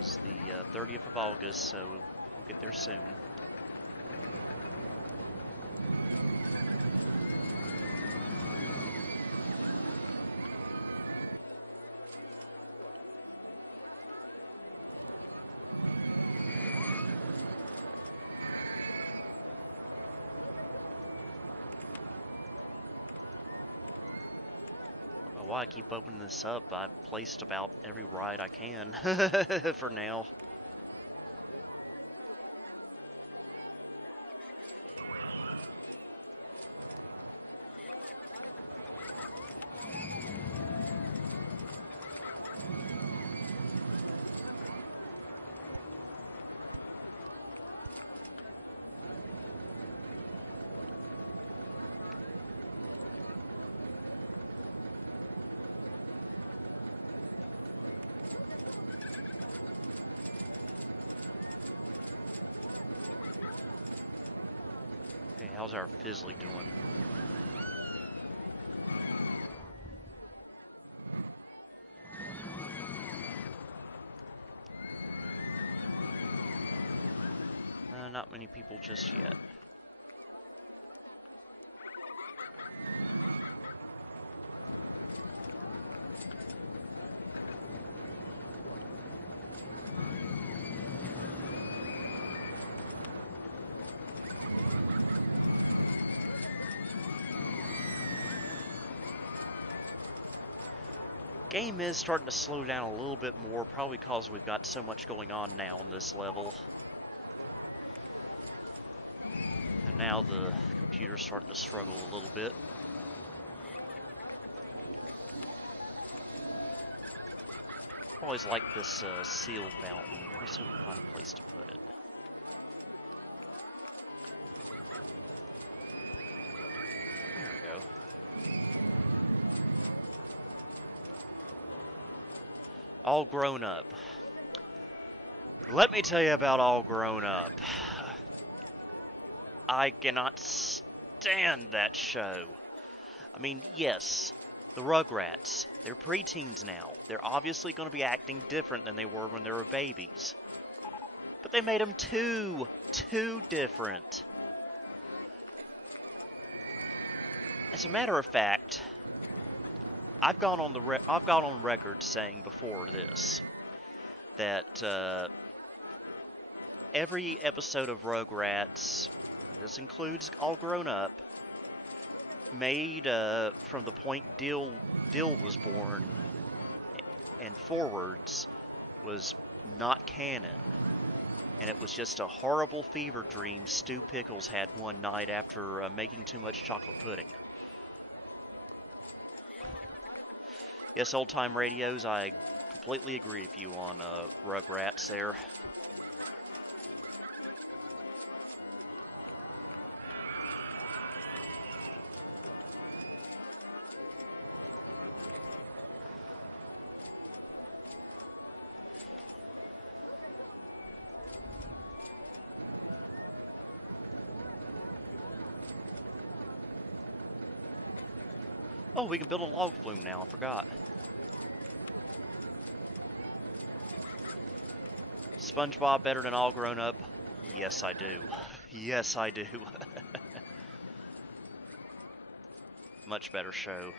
It's the 30th of August, so we'll get there soon. Why I keep opening this up, I've placed about every ride I can for now. How's our Fizzly doing? Not many people just yet. Game is starting to slow down a little bit more, probably because we've got so much going on now on this level. Now the computer's starting to struggle a little bit. I always like this seal now, so let's do it. All Grown Up. Let me tell you about All Grown Up. I cannot stand that show. I mean, yes, the Rugrats, they're preteens now. They're obviously going to be acting different than they were when they were babies. But they made them too different. As a matter of fact, I've gone on record saying before this that every episode of Rugrats, this includes All Grown Up, made from the point Dill was born and forwards, was not canon, and it was just a horrible fever dream Stu Pickles had one night after making too much chocolate pudding. Yes, Old Time Radios, I completely agree with you on Rugrats there. Oh, we can build a log flume now, I forgot. SpongeBob better than All Grown Up? Yes, I do. Yes, I do. Much better show.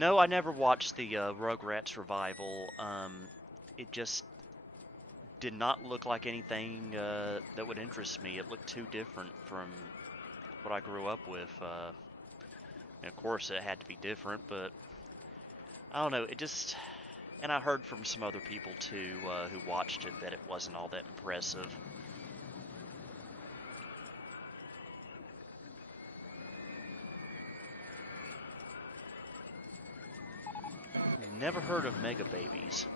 No, I never watched the Rugrats revival. It just did not look like anything that would interest me. It looked too different from what I grew up with. And of course, it had to be different, but I don't know. It just, and I heard from some other people too who watched it that it wasn't all that impressive. Never heard of Mega Babies.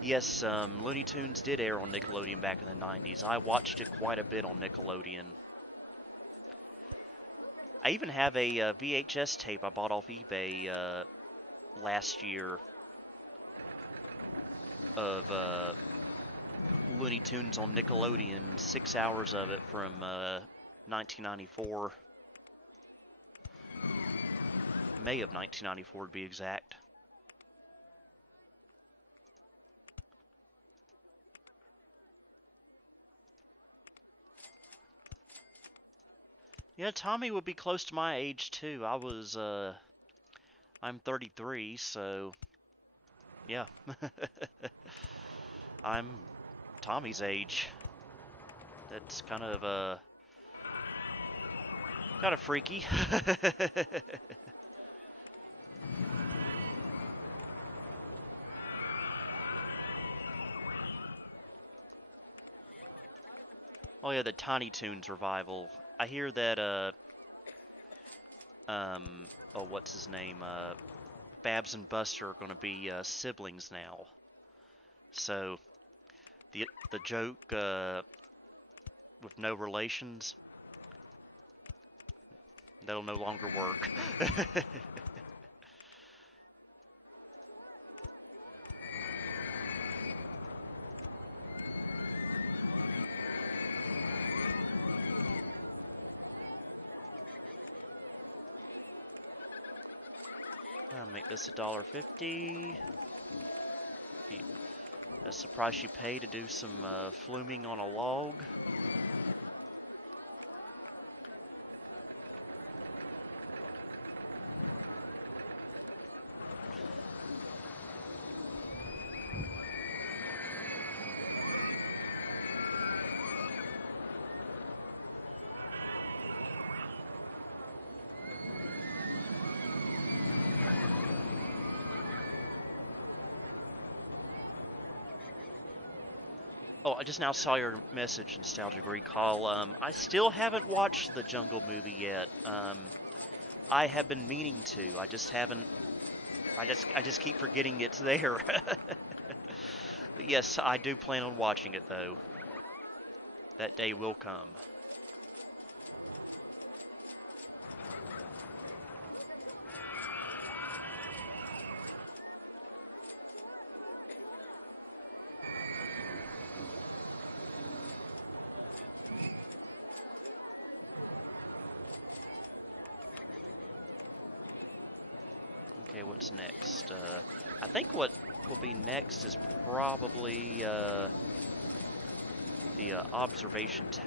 Yes, Looney Tunes did air on Nickelodeon back in the 90s. I watched it quite a bit on Nickelodeon. I even have a VHS tape I bought off eBay last year of Looney Tunes on Nickelodeon. 6 hours of it from 1994. May of 1994 to be exact. Yeah, Tommy would be close to my age too. I'm 33, so yeah. I'm Tommy's age. That's kind of freaky. Oh yeah, the Tiny Toons revival. I hear that oh, what's his name? Babs and Buster are going to be siblings now. So the joke with no relations, that'll no longer work. I'll make this $1.50. That's the price you pay to do some fluming on a log. Oh, I just now saw your message, Nostalgic Recall. I still haven't watched the Jungle movie yet. I have been meaning to. I just haven't. I just keep forgetting it's there. But yes, I do plan on watching it though. That day will come. I think what will be next is probably the observation tower.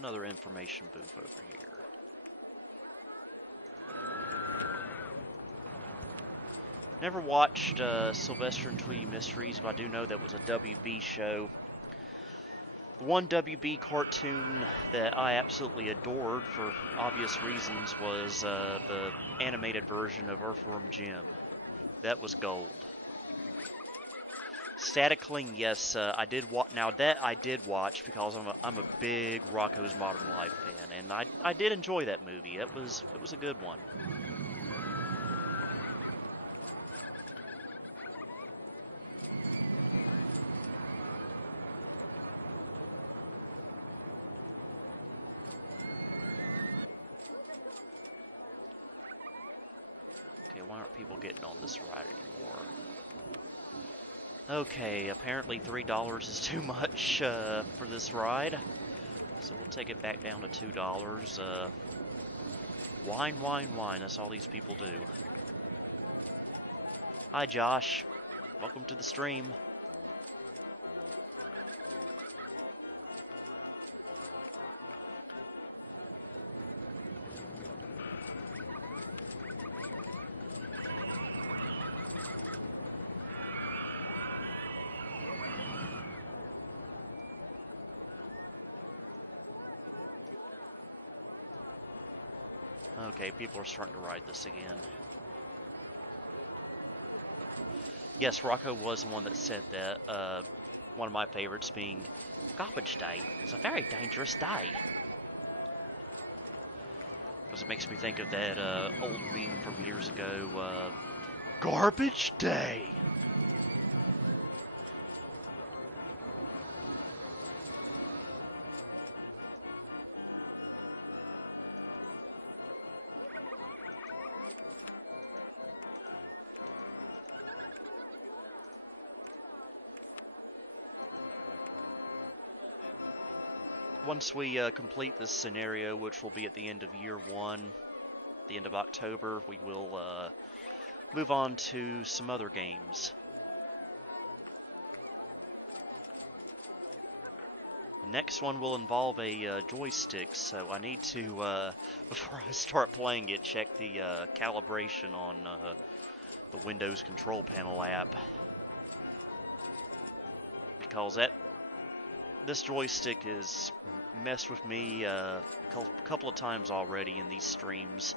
Another information booth over here. Never watched Sylvester and Tweety Mysteries, but I do know that was a WB show. One WB cartoon that I absolutely adored for obvious reasons was the animated version of Earthworm Jim. That was gold. Static Cling, yes, I did watch. Now that I did watch because I'm a big Rocko's Modern Life fan, and I did enjoy that movie. It was a good one. Okay, why are people getting on this ride anymore? Okay, apparently $3 is too much for this ride, so we'll take it back down to $2. Wine, wine, wine, that's all these people do. Hi, Josh. Welcome to the stream. Okay, people are starting to ride this again. Yes, Rocco was the one that said that. One of my favorites being Garbage Day. It's a very dangerous day. This makes me think of that old movie a couple years ago, Garbage Day. Once we complete this scenario, which will be at the end of year 1, the end of October, we will move on to some other games. Next one will involve a joystick, so I need to, before I start playing it, check the calibration on the Windows Control Panel app. Because this joystick has messed with me a couple of times already in these streams.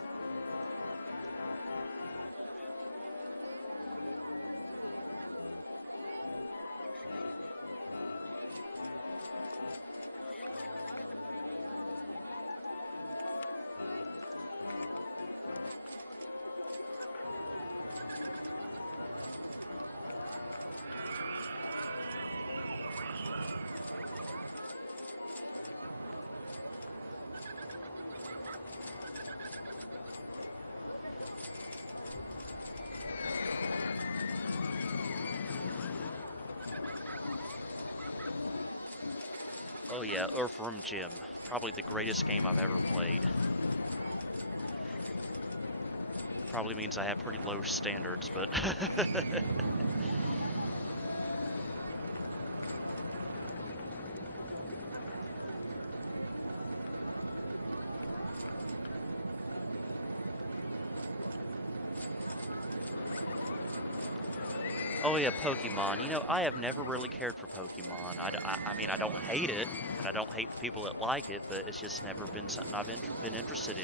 Earthworm Jim, probably the greatest game I've ever played. Probably means I have pretty low standards, but oh yeah, Pokemon. You know, I have never really cared for Pokemon. I mean, I don't hate it, and I don't hate the people that like it, but it's just never been something I've been interested in.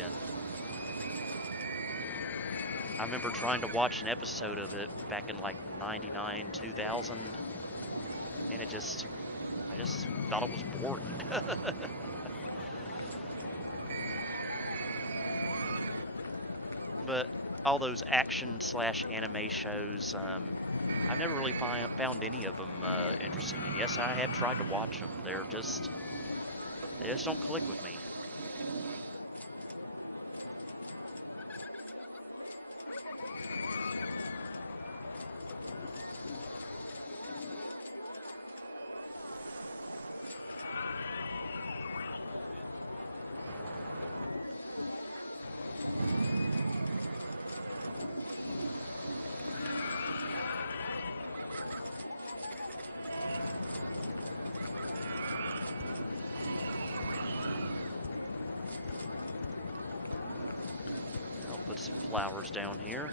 I remember trying to watch an episode of it back in like 99, 2000, and it just thought it was boring. But all those action/anime shows, I've never really found any of them interesting. Yes, I have tried to watch them. They just don't click with me. Flowers down here.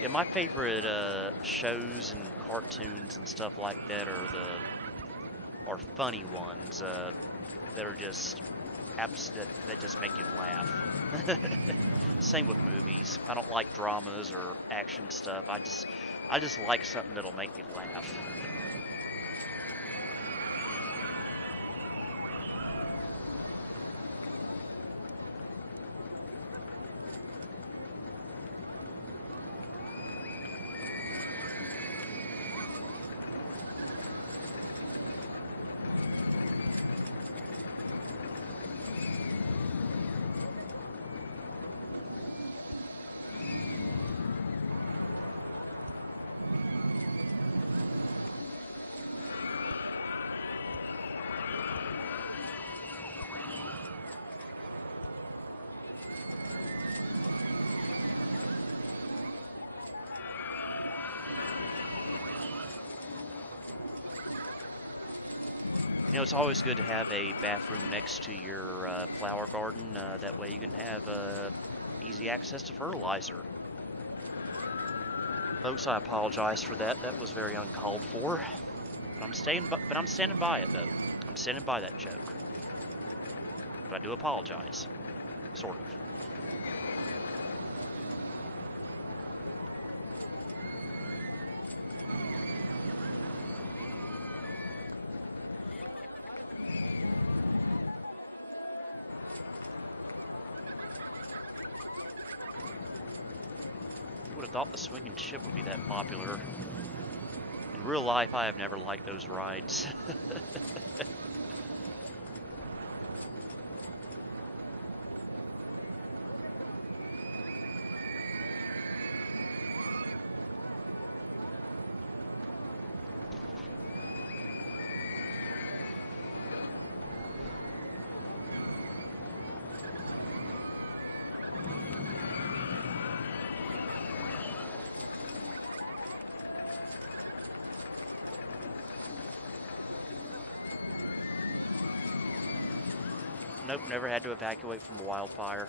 Yeah, my favorite shows and cartoons and stuff like that are funny ones that are just absolute. They just make you laugh. Same with movies. I don't like dramas or action stuff. I just like something that'll make me laugh. It's always good to have a bathroom next to your flower garden. That way you can have easy access to fertilizer. Folks, I apologize for that. That was very uncalled for. I'm standing by it though. I'm standing by that joke. But I do apologize. Sort of. Thought the swinging ship would be that popular. In real life, I have never liked those rides. Nope, never had to evacuate from a wildfire.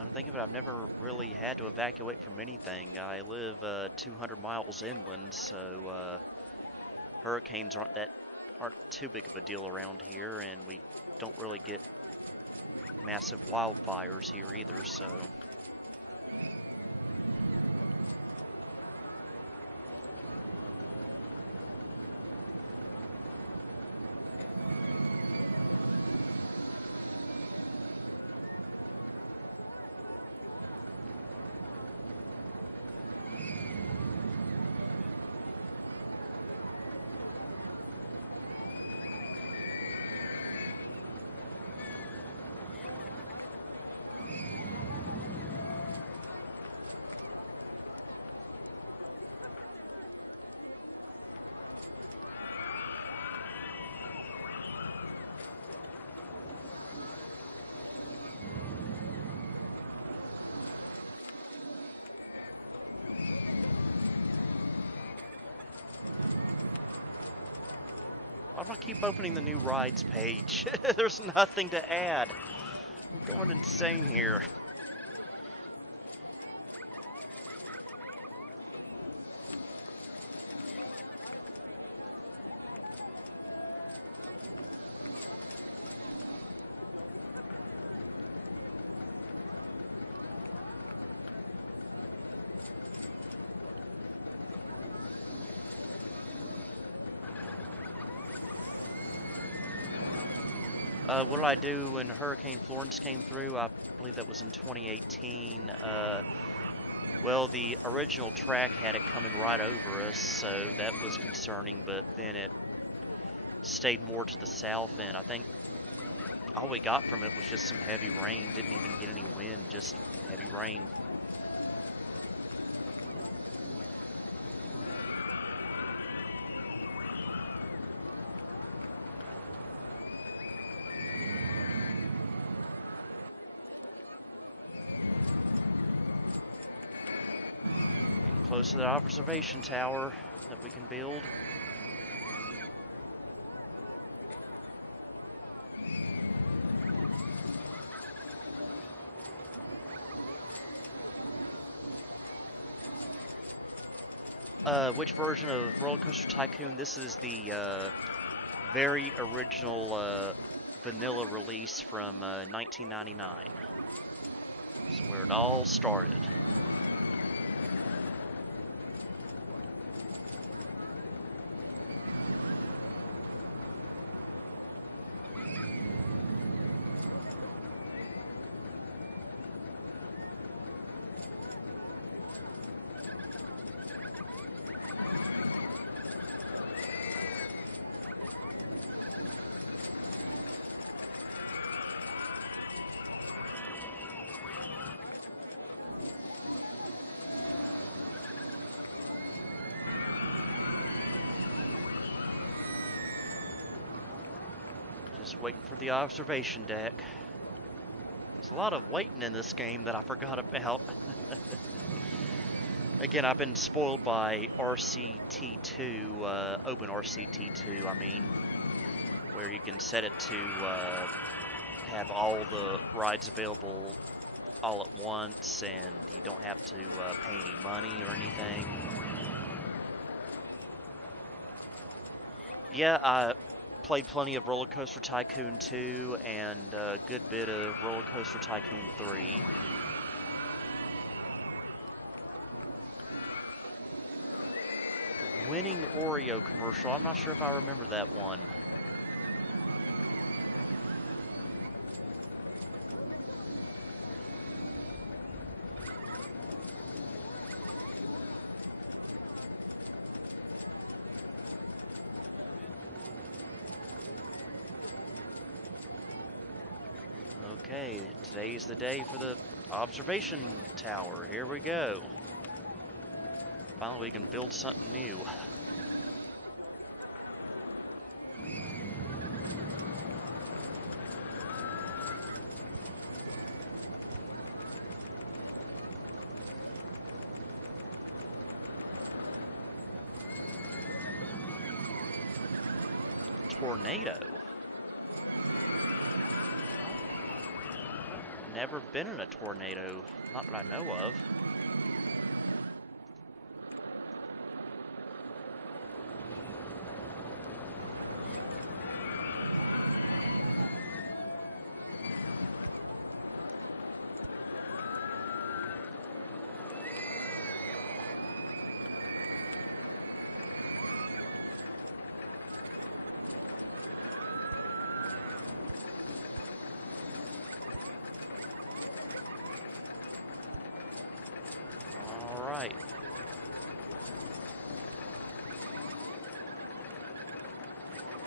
I'm thinking, but I've never really had to evacuate from anything. I live 200 miles inland, so hurricanes aren't too big of a deal around here, and we don't really get massive wildfires here either, so. Opening the new rides page. There's nothing to add. What insane here. What did I do when Hurricane Florence came through? I believe that was in 2018. Well, the original track had it come right over us, so that was concerning, but then it stayed more to the south, and I think all we got from it was just some heavy rain. Didn't even get any wind, just heavy rain. To the observation tower that we can build. Which version of Roller Coaster Tycoon? This is the very original vanilla release from 1999. That's where it all started. Just waiting for the observation deck. There's a lot of waiting in this game that I forgot about. Again, I've been spoiled by RCT2, Open RCT2, I mean, where you can set it to have all the rides available all at once, and you don't have to pay any money or anything. Yeah, I played plenty of Roller Coaster Tycoon 2 and a good bit of Roller Coaster Tycoon 3. Commercial. I'm not sure if I remember that one. Okay, today's the day for the observation tower. Here we go. Finally, we can build something new. Never been in a tornado, not that I know of.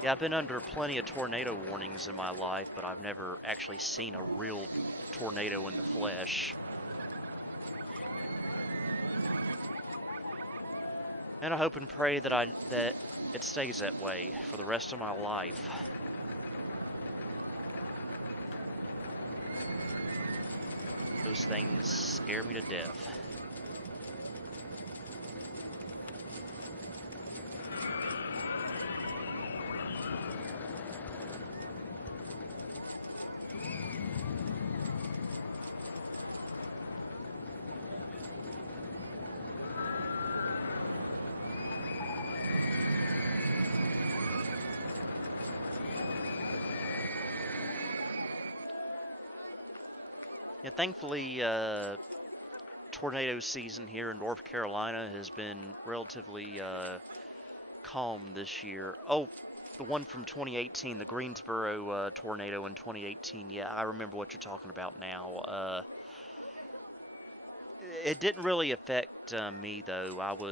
Yeah, I've been under plenty of tornado warnings in my life, but I've never actually seen a real tornado in the flesh. And I hope and pray that it stays that way for the rest of my life. Those things scare me to death. Thankfully, tornado season here in North Carolina has been relatively calm this year. Oh, the one from 2018, the Greensboro tornado in 2018. Yeah, I remember what you're talking about now. It didn't really affect me though.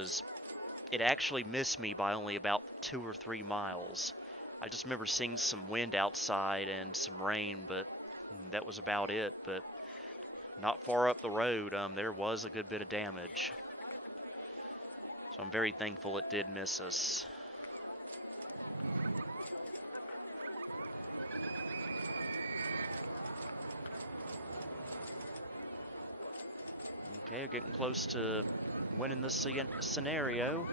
It actually missed me by only about 2 or 3 miles. I just remember seeing some wind outside and some rain, but that was about it. But not far up the road, there was a good bit of damage. So I'm very thankful it did miss us. Okay, we're getting close to winning this scenario.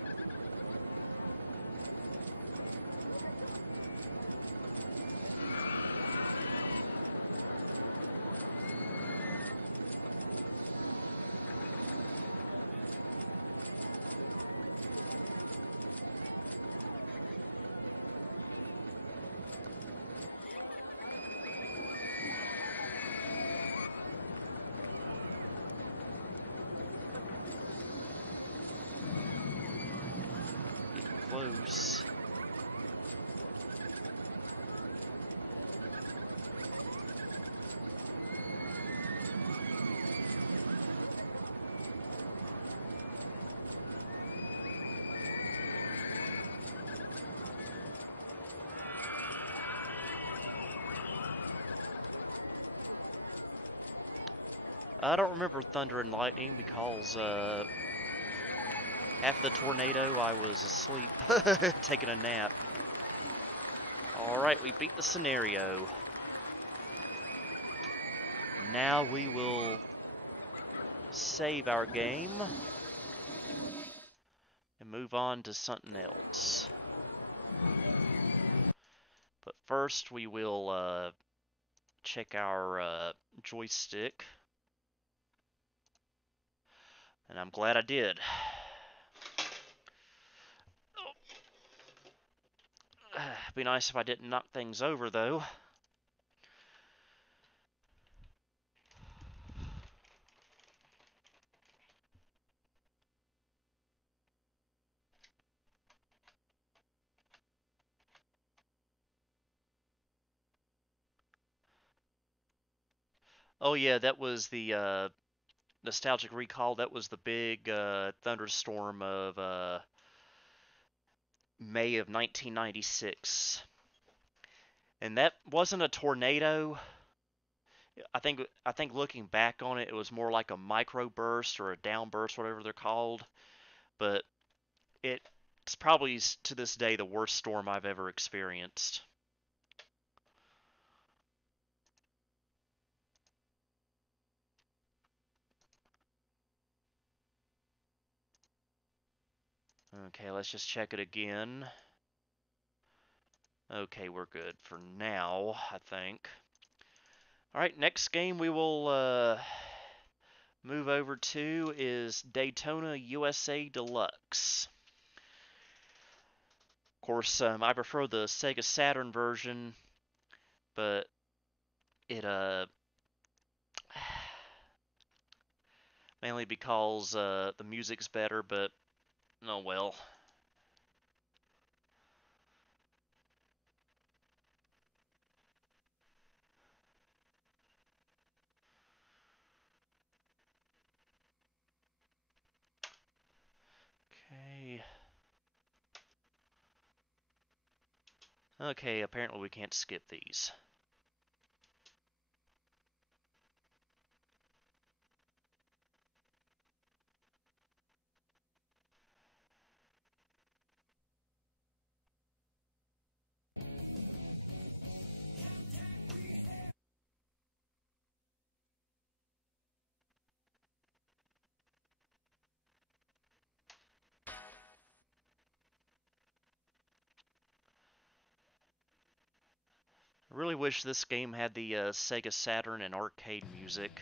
I don't remember thunder and lightning because after the tornado I was asleep taking a nap. Alright, we beat the scenario. Now we will save our game and move on to something else. But first we will check our joystick. And I'm glad I did. It'd be nice if I didn't knock things over, though. Oh yeah, that was the nostalgic recall. That was the big thunderstorm of May of 1996. And that wasn't a tornado. I think looking back on it, it was more like a microburst or a downburst, whatever they're called. But it's probably to this day the worst storm I've ever experienced. Okay, let's just check it again. Okay, we're good for now, I think. Alright, next game we will move over to is Daytona USA Deluxe. Of course, I prefer the Sega Saturn version, but it mainly because the music's better, but oh well. Okay. Okay, apparently we can't skip these. I really wish this game had the Sega Saturn and arcade music.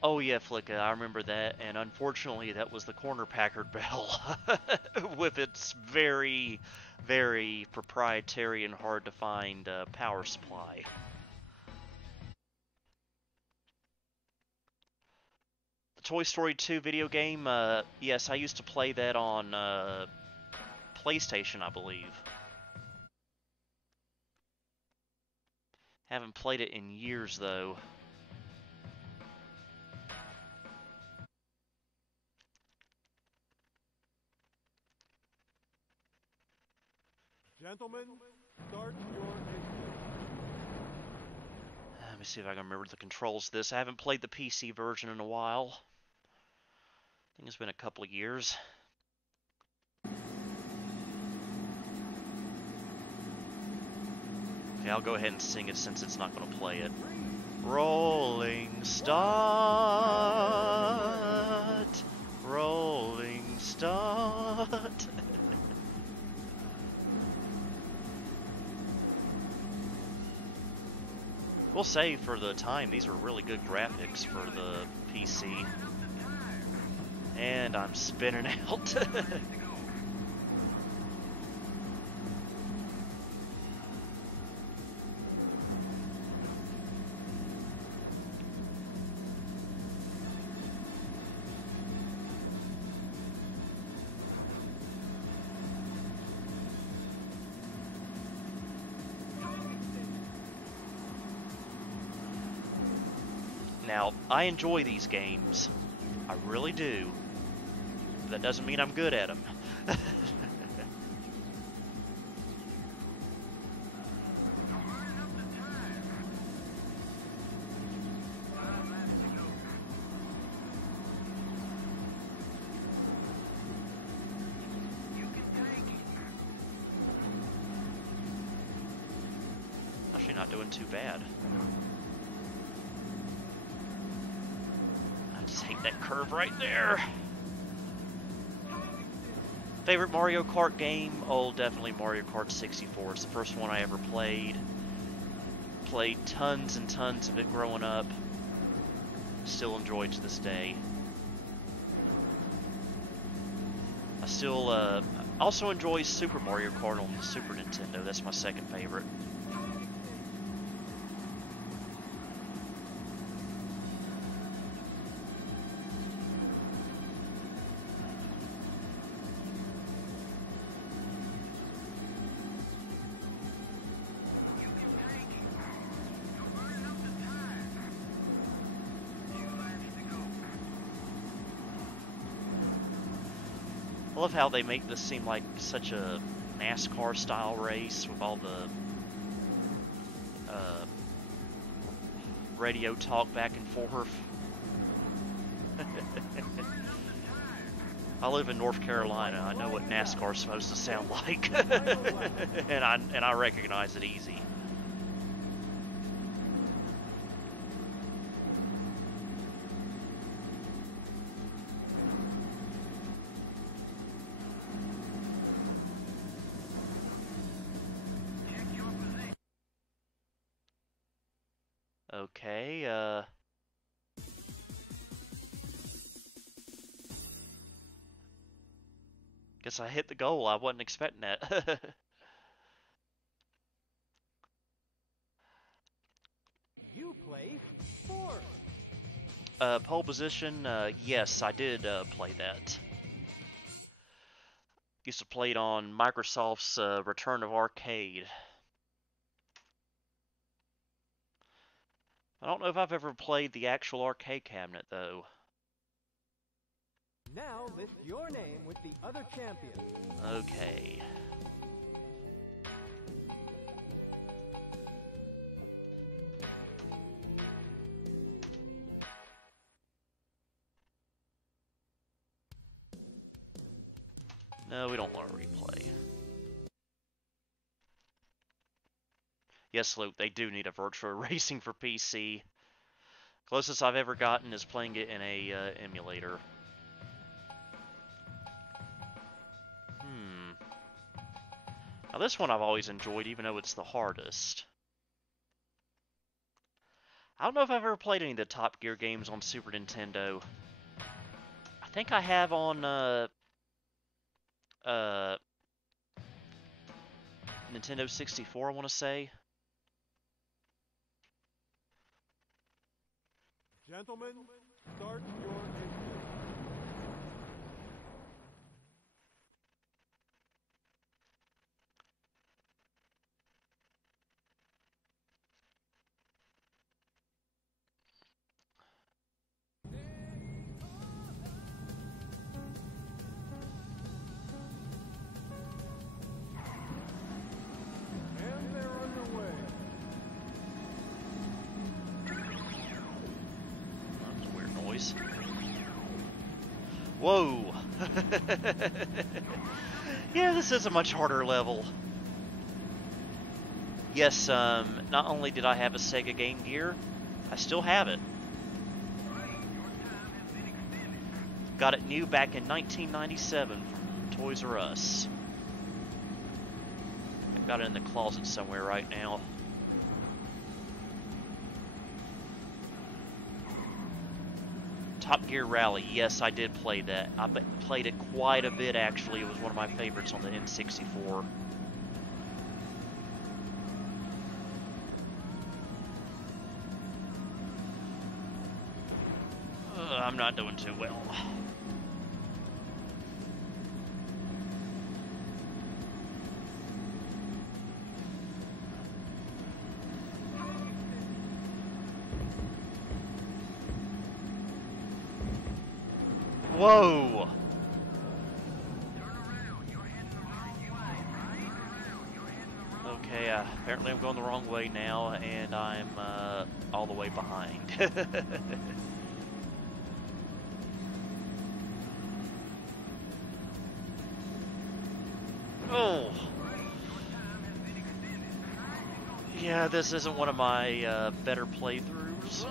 Oh yeah, Flicka, I remember that, and unfortunately that was the Corner Packard bell, with its very, very proprietary and hard to find power supply. The Toy Story 2 video game, yes, I used to play that on PlayStation, I believe. Haven't played it in years, though. Gentlemen, start your engine. Let me see if I can remember the controls of this. I haven't played the PC version in a while. I think it's been a couple of years. Okay, I'll go ahead and sing it since it's not going to play it. Rolling start, rolling start. We'll say for the time, these are really good graphics for the PC. And I'm spinning out. Now, I enjoy these games. I really do. That doesn't mean I'm good at them. too bad. I just hate that curve right there. Favorite Mario Kart game? Oh, definitely Mario Kart 64. It's the first one I ever played. Played tons and tons of it growing up. Still enjoy it to this day. I still also enjoy Super Mario Kart on the Super Nintendo. That's my second favorite. I love how they make this seem like such a NASCAR style race with all the radio talk back and forth. I live in North Carolina. I know what NASCAR is supposed to sound like, and I recognize it easy. Okay, guess I hit the goal. I wasn't expecting that. You played fourth. Pole position, yes, I did play that. Used to play it on Microsoft's Return of Arcade. I don't know if I've ever played the actual arcade cabinet, though. Now list your name with the other champions. Okay. No, we don't want to replay. Yes, Luke, they do need a virtual racing for PC. Closest I've ever gotten is playing it in a emulator. Now this one I've always enjoyed, even though it's the hardest. I don't know if I've ever played any of the Top Gear games on Super Nintendo. I think I have on Nintendo 64, I want to say. Gentlemen, start your engine. And they're underway. Weird noise. Whoa! Yeah, this is a much harder level. Yes, not only did I have a Sega Game Gear, I still have it. Got it new back in 1997 from Toys R Us. I've got it in the closet somewhere right now. Top Gear Rally, yes, I did play that. I played it quite a bit, actually. It was one of my favorites on the N64. I'm not doing too well. Whoa! Okay, apparently I'm going the wrong way now, and I'm all the way behind. Oh! Yeah, this isn't one of my better playthroughs.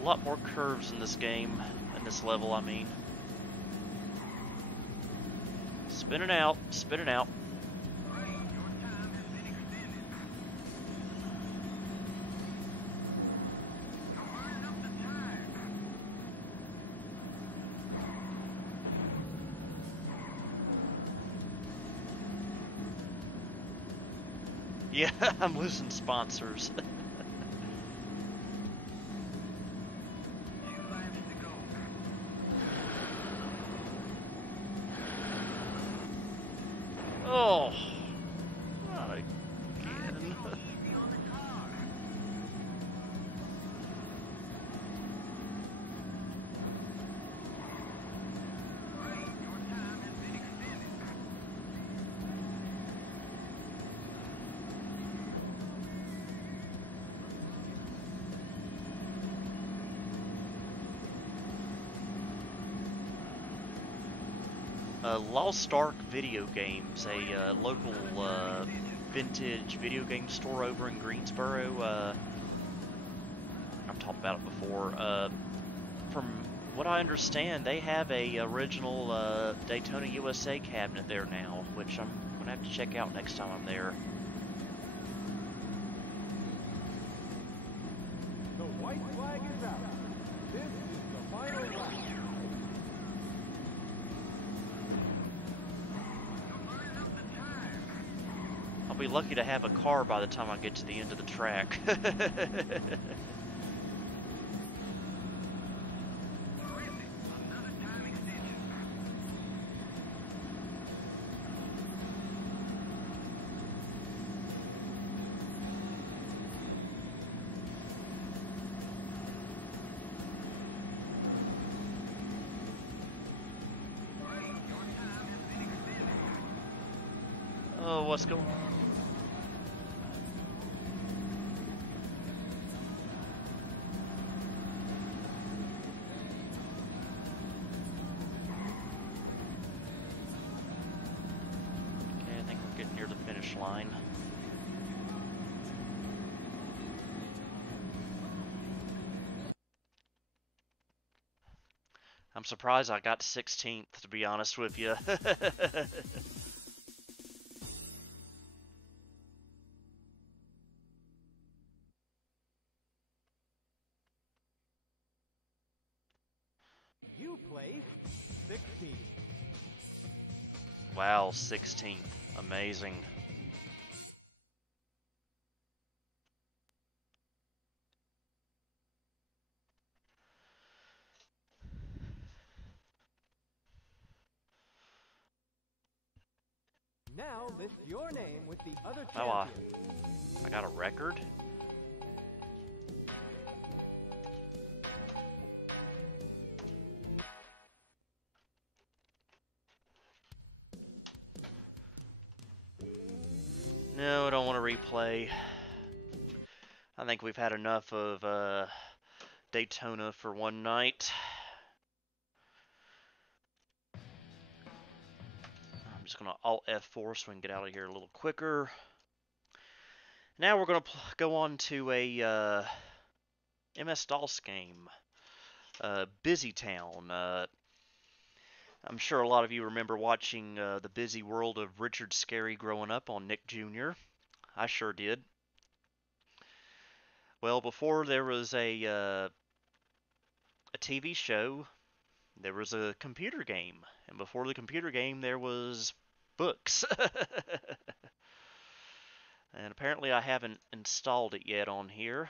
A lot more curves in this game, in this level, I mean. Spinning out, spinning out. Yeah, I'm losing sponsors. Oh. Lost Ark Video Games, a local vintage video game store over in Greensboro. I've talked about it before. From what I understand, they have a original Daytona USA cabinet there now, which I'm gonna have to check out next time I'm there. The white flag is out. This is the final lap. I'll be lucky to have a car by the time I get to the end of the track. Oh, what's going on? I think we're getting near the finish line. I'm surprised I got 16th, to be honest with you. You placed 16th. Wow, 16th. Amazing. Now list your name with the other Oh, champions. I got a record? No, I don't want to replay. I think we've had enough of Daytona for one night. I'm just going to Alt F4 so we can get out of here a little quicker. Now we're going to go on to a MS-DOS game, Busy Town. I'm sure a lot of you remember watching The Busy World of Richard Scarry growing up on Nick Jr. I sure did. Well, before there was a TV show, there was a computer game, and before the computer game, there was books. And apparently I haven't installed it yet on here.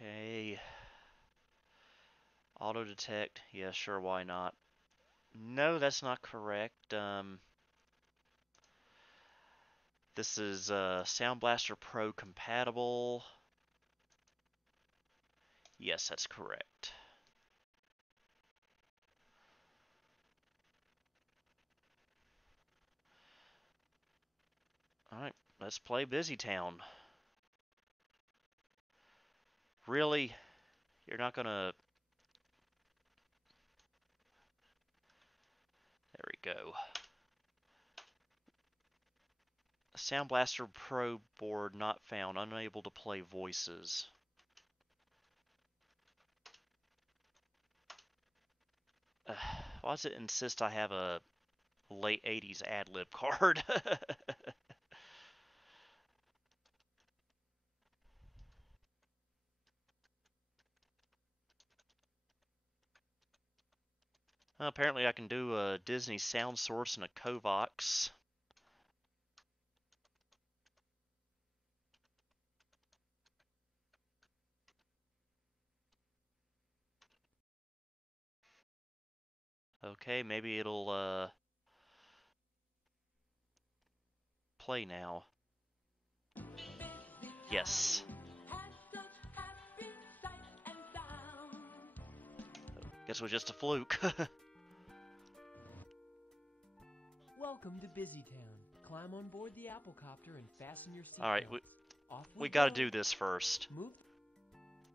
Okay. Auto detect. Yeah, sure, why not? No, that's not correct. This is Sound Blaster Pro compatible. Yes, that's correct. Alright, let's play Busy Town. Really? You're not gonna... it go? Sound Blaster Pro board not found. Unable to play voices. Why does it insist I have a late 80s ad-lib card? Apparently I can do a Disney sound source and a Covox. Okay, maybe it'll play now. Yes. Guess it was just a fluke. Welcome to Busytown. Climb on board the Applecopter and fasten your seatbelts. Alright, Off we go. gotta do this first. Move.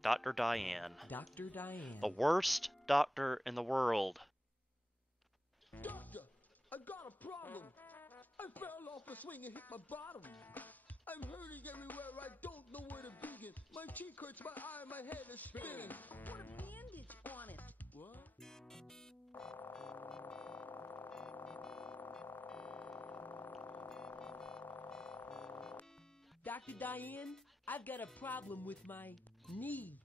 Dr. Diane. Dr. Diane. The worst doctor in the world. Doctor, I got a problem. I fell off a swing and hit my bottom. I'm hurting everywhere. I don't know where to begin. My cheek hurts, my eye, my head is spinning. Put a bandage on it. What? Dr. Diane, I've got a problem with my knee.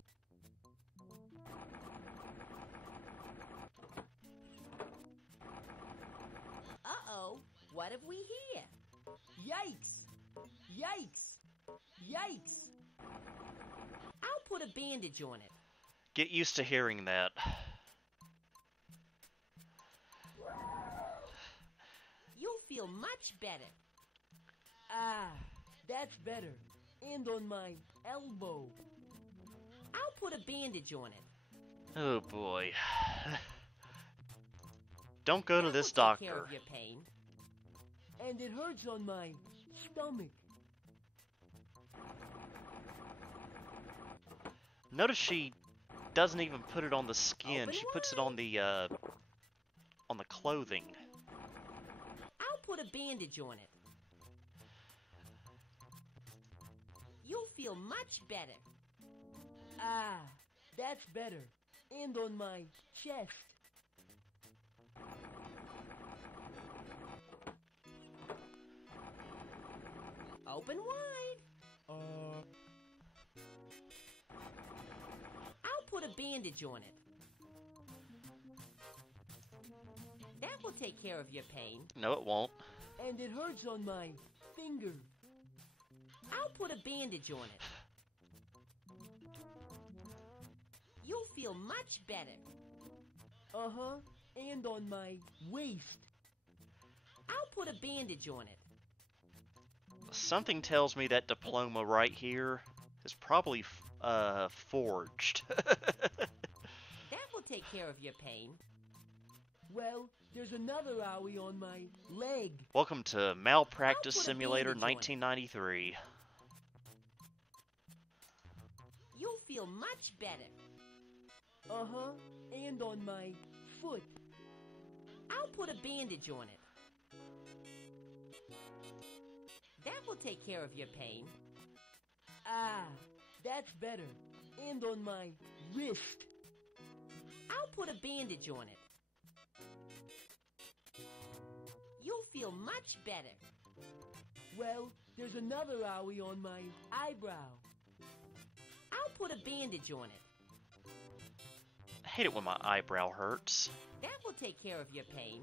Uh-oh. What have we here? Yikes! Yikes! Yikes! I'll put a bandage on it. Get used to hearing that. You'll feel much better. Ah, that's better. And on my elbow. I'll put a bandage on it. Oh boy. Don't go to That this will take doctor. care of your pain. And it hurts on my stomach. Notice she doesn't even put it on the skin. Open She puts it on the clothing. I'll put a bandage on it. You'll feel much better. Ah, that's better. And on my chest. Open wide. I'll put a bandage on it. That will take care of your pain. No, it won't. And it hurts on my finger. I'll put a bandage on it. You'll feel much better. Uh-huh. And on my waist. I'll put a bandage on it. Something tells me that diploma right here is probably forged. That will take care of your pain. Well, there's another owie on my leg. Welcome to Malpractice I'll put a Simulator bandage on it. 1993. You'll feel much better. Uh-huh. And on my foot. I'll put a bandage on it. That will take care of your pain. Ah, that's better. And on my wrist. I'll put a bandage on it. You'll feel much better. Well, there's another owie on my eyebrow. I'll put a bandage on it. I hate it when my eyebrow hurts. That will take care of your pain.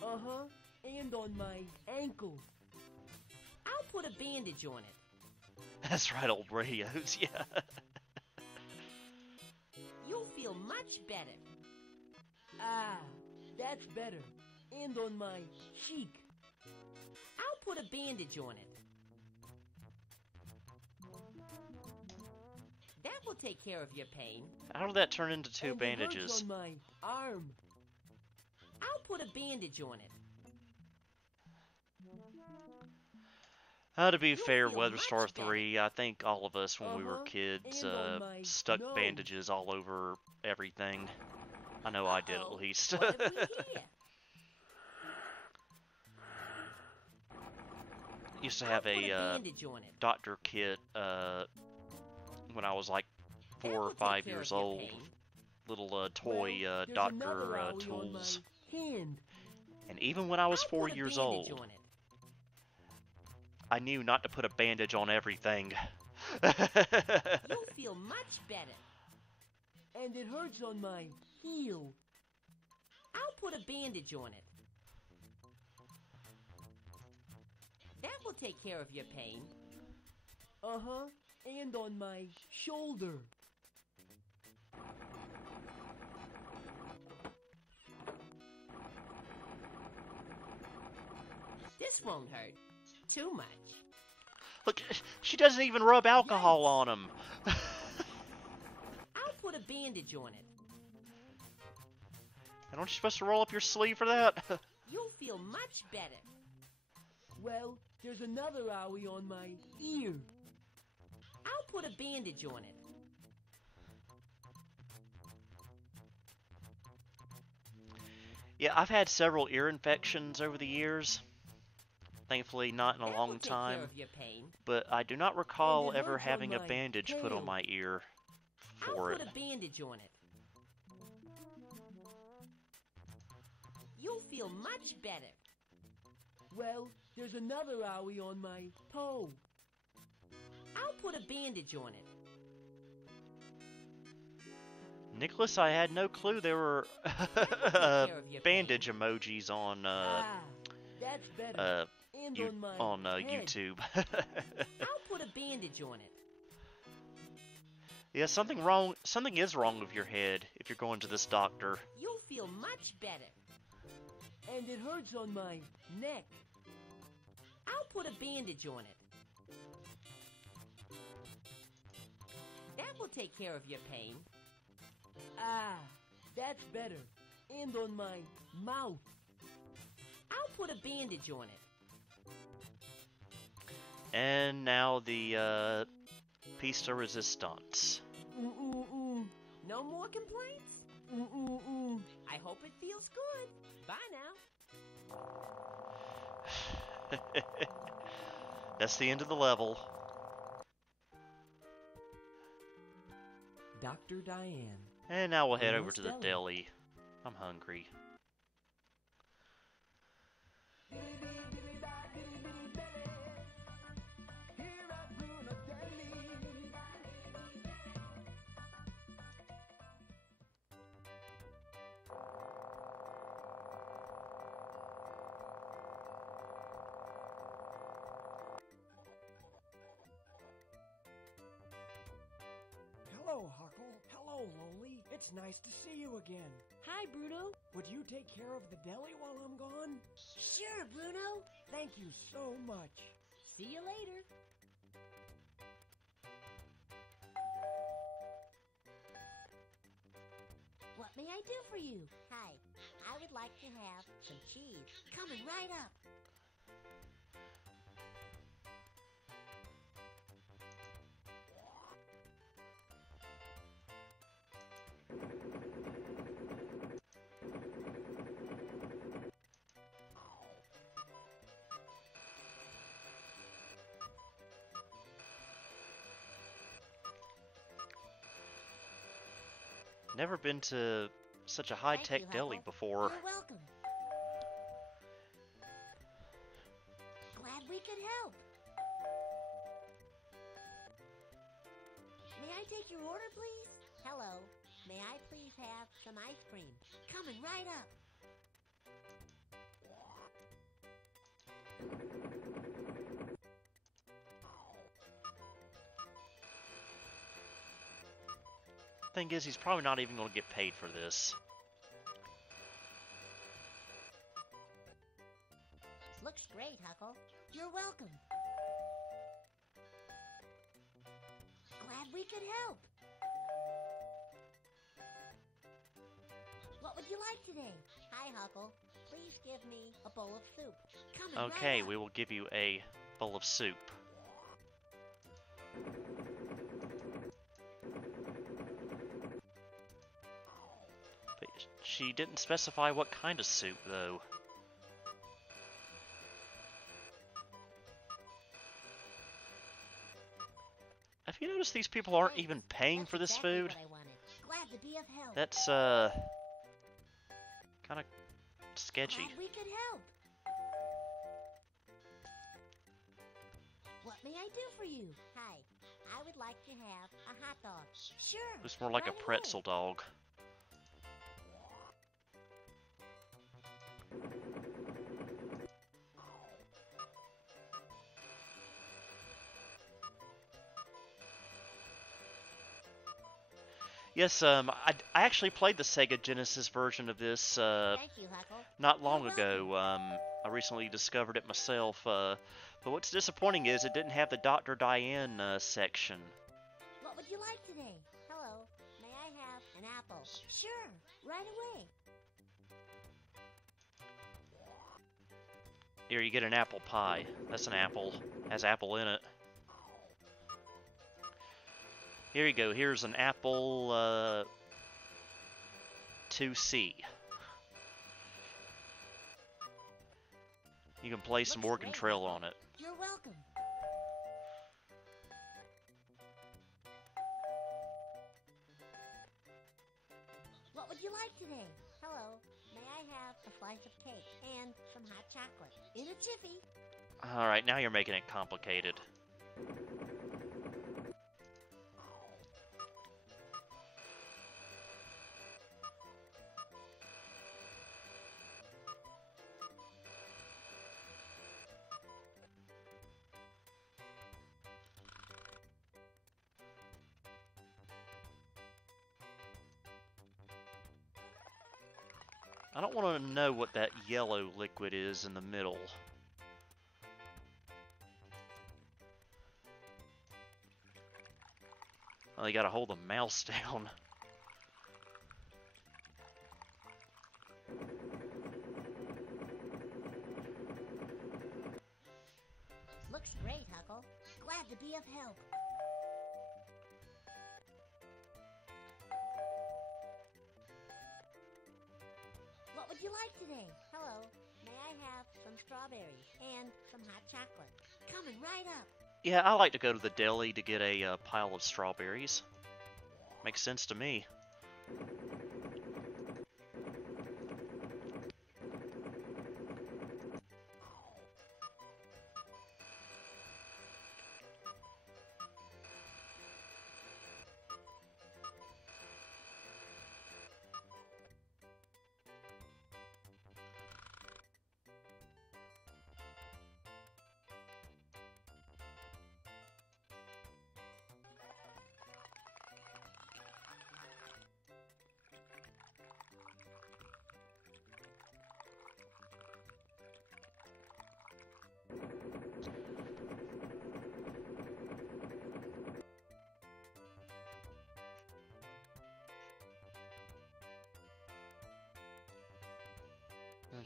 Uh-huh. And on my ankle. I'll put a bandage on it. That's right, old radios, yeah. You'll feel much better. Ah, that's better. And on my cheek. I'll put a bandage on it. That will take care of your pain. How did that turn into two And it hurts bandages? on my arm. I'll put a bandage on it. To be You'll fair, feel WeatherStar much better. 3, I think all of us when we were Uh-huh, kids and on my stuck nose. bandages all over everything. I know I did at Uh-oh. least. What have we here? used to I'll have put a a bandage on it. doctor kit when I was like That 4 or will take 5 care years of your old. pain. Little toy Well, there's doctor another owie on my tools. hand. And even when I was I'll 4 put a years bandage old, on it. I knew not to put a bandage on everything. You'll feel much better. And it hurts on my heel. I'll put a bandage on it. That will take care of your pain. Uh-huh. And on my shoulder. This won't hurt. Too much. Look, she doesn't even rub alcohol Yikes. on him. I'll put a bandage on it. Aren't you supposed to roll up your sleeve for that? You'll feel much better. Well, there's another owie on my ear. I'll put a bandage on it. Yeah, I've had several ear infections over the years. Thankfully, not in a That long will take time. care of your pain. But I do not recall And it ever hurts on having a my bandage put on tail. my ear I'll for put it. a bandage on it. You'll feel much better. Well, there's another owie on my toe. I'll put a bandage on it. Nicholas, I had no clue there were care of your bandage emojis on That's better. And on my head. YouTube. I'll put a bandage on it. Yeah, something wrong. Something is wrong with your head if you're going to this doctor. You'll feel much better. And it hurts on my neck. I'll put a bandage on it. That will take care of your pain. That's better. And on my mouth. I'll put a bandage on it. And now the piece de resistance. No more complaints? I hope it feels good. Bye now. That's the end of the level. Dr. Diane. And now we'll head over Almost to the deli. deli. I'm hungry. Here at Bruno Deli. Hello, Huckle. Hello, Loli. It's nice to see you again. Hi, Bruno. Would you take care of the deli while I'm gone? Sure, Bruno. Thank you so much. See you later. What may I do for you? Hi, I would like to have some cheese. Coming right up. Never been to such a high-tech you, deli Huckle. before. You're welcome. Glad we could help. May I take your order, please? Hello, may I please have some ice cream? Coming right up. Thing is, he's probably not even going to get paid for this. Looks great, Huckle. You're welcome. Glad we could help. What would you like today? Hi, Huckle. Please give me a bowl of soup. Coming Okay, right up. we will give you a bowl of soup. But she didn't specify what kind of soup, though. these people aren't Thanks. even paying That's for this exactly food? what I wanted. Glad to be of help. That's, kind of sketchy. Glad we could help. What may I do for you? Hi, I would like to have a hot dog. Sure. Looks more like right a pretzel dog. Yes, I actually played the Sega Genesis version of this Thank you, Huckle. not long You're ago. I recently discovered it myself. But what's disappointing is it didn't have the Dr. Diane section. What would you like today? Hello, may I have an apple? Sure. Right away. Here, you get an apple pie. That's an apple. Has apple in it. Here you go. Here's an apple 2C. You can play some Looks Oregon great, Trail Huckle. on it. You're welcome. What would you like today? Hello, may I have a slice of cake and some hot chocolate? In a jiffy. Alright, now you're making it complicated. I don't want to know what that yellow liquid is in the middle. Oh, you gotta hold the mouse down. Looks great, Huckle. Glad to be of help. What would you like today? Hello, may I have some strawberries and some hot chocolate? Coming right up. Yeah, I like to go to the deli to get a pile of strawberries. Makes sense to me.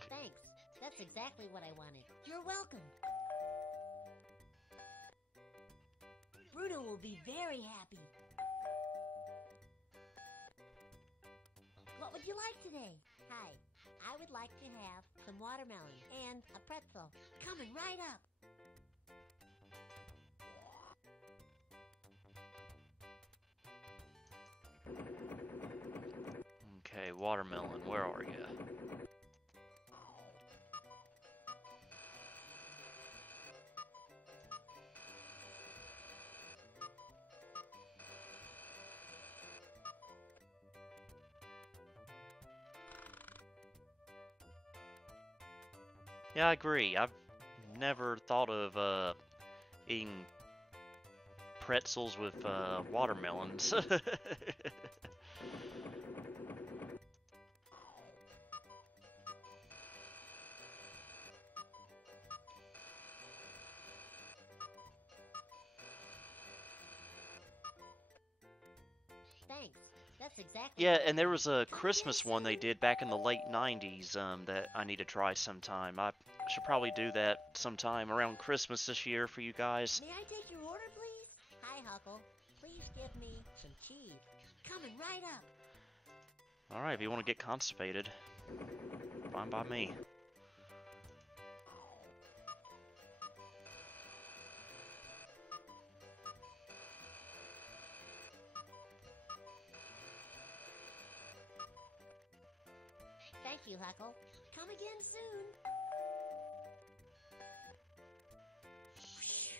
Thanks. That's exactly what I wanted. You're welcome. Bruno will be very happy. What would you like today? Hi, I would like to have some watermelon and a pretzel. Coming right up. Okay, watermelon, where are you? Yeah, I agree. I've never thought of eating pretzels with watermelons. Thanks. That's exactly Yeah, what I and there was a Come Christmas again one they soon. did back in the late 90s that I need to try sometime. I should probably do that sometime around Christmas this year for you guys. May I take your order, please? Hi, Huckle. Please give me some cheese. Coming right up. Alright, if you want to get constipated, fine by me. Thank you, Huckle. Come again soon. Whoosh.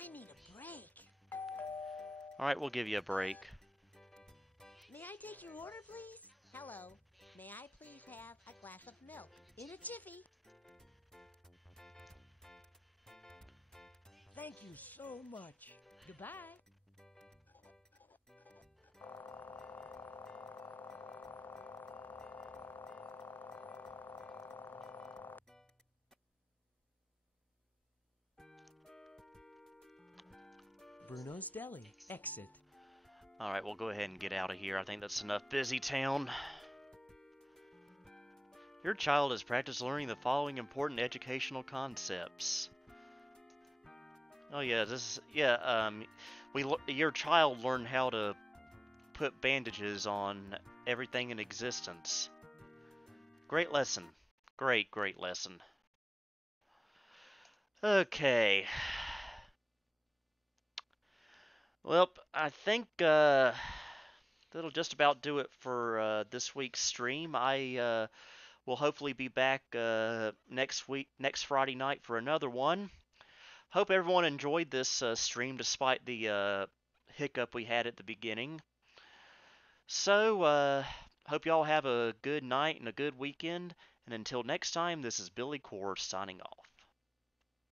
I need a break. Alright, we'll give you a break. May I take your order, please? Hello. May I please have a glass of milk in a jiffy? Thank you so much. Goodbye. Bruno's Deli. Exit. Alright, we'll go ahead and get out of here. I think that's enough Busy Town. Your child has practiced learning the following important educational concepts. Oh yeah, your child learned how to put bandages on everything in existence. Great lesson. Great lesson. Okay. Well, I think that'll just about do it for this week's stream. I will hopefully be back next Friday night for another one. Hope everyone enjoyed this stream despite the hiccup we had at the beginning. So, hope y'all have a good night and a good weekend. And until next time, this is Billy Core signing off.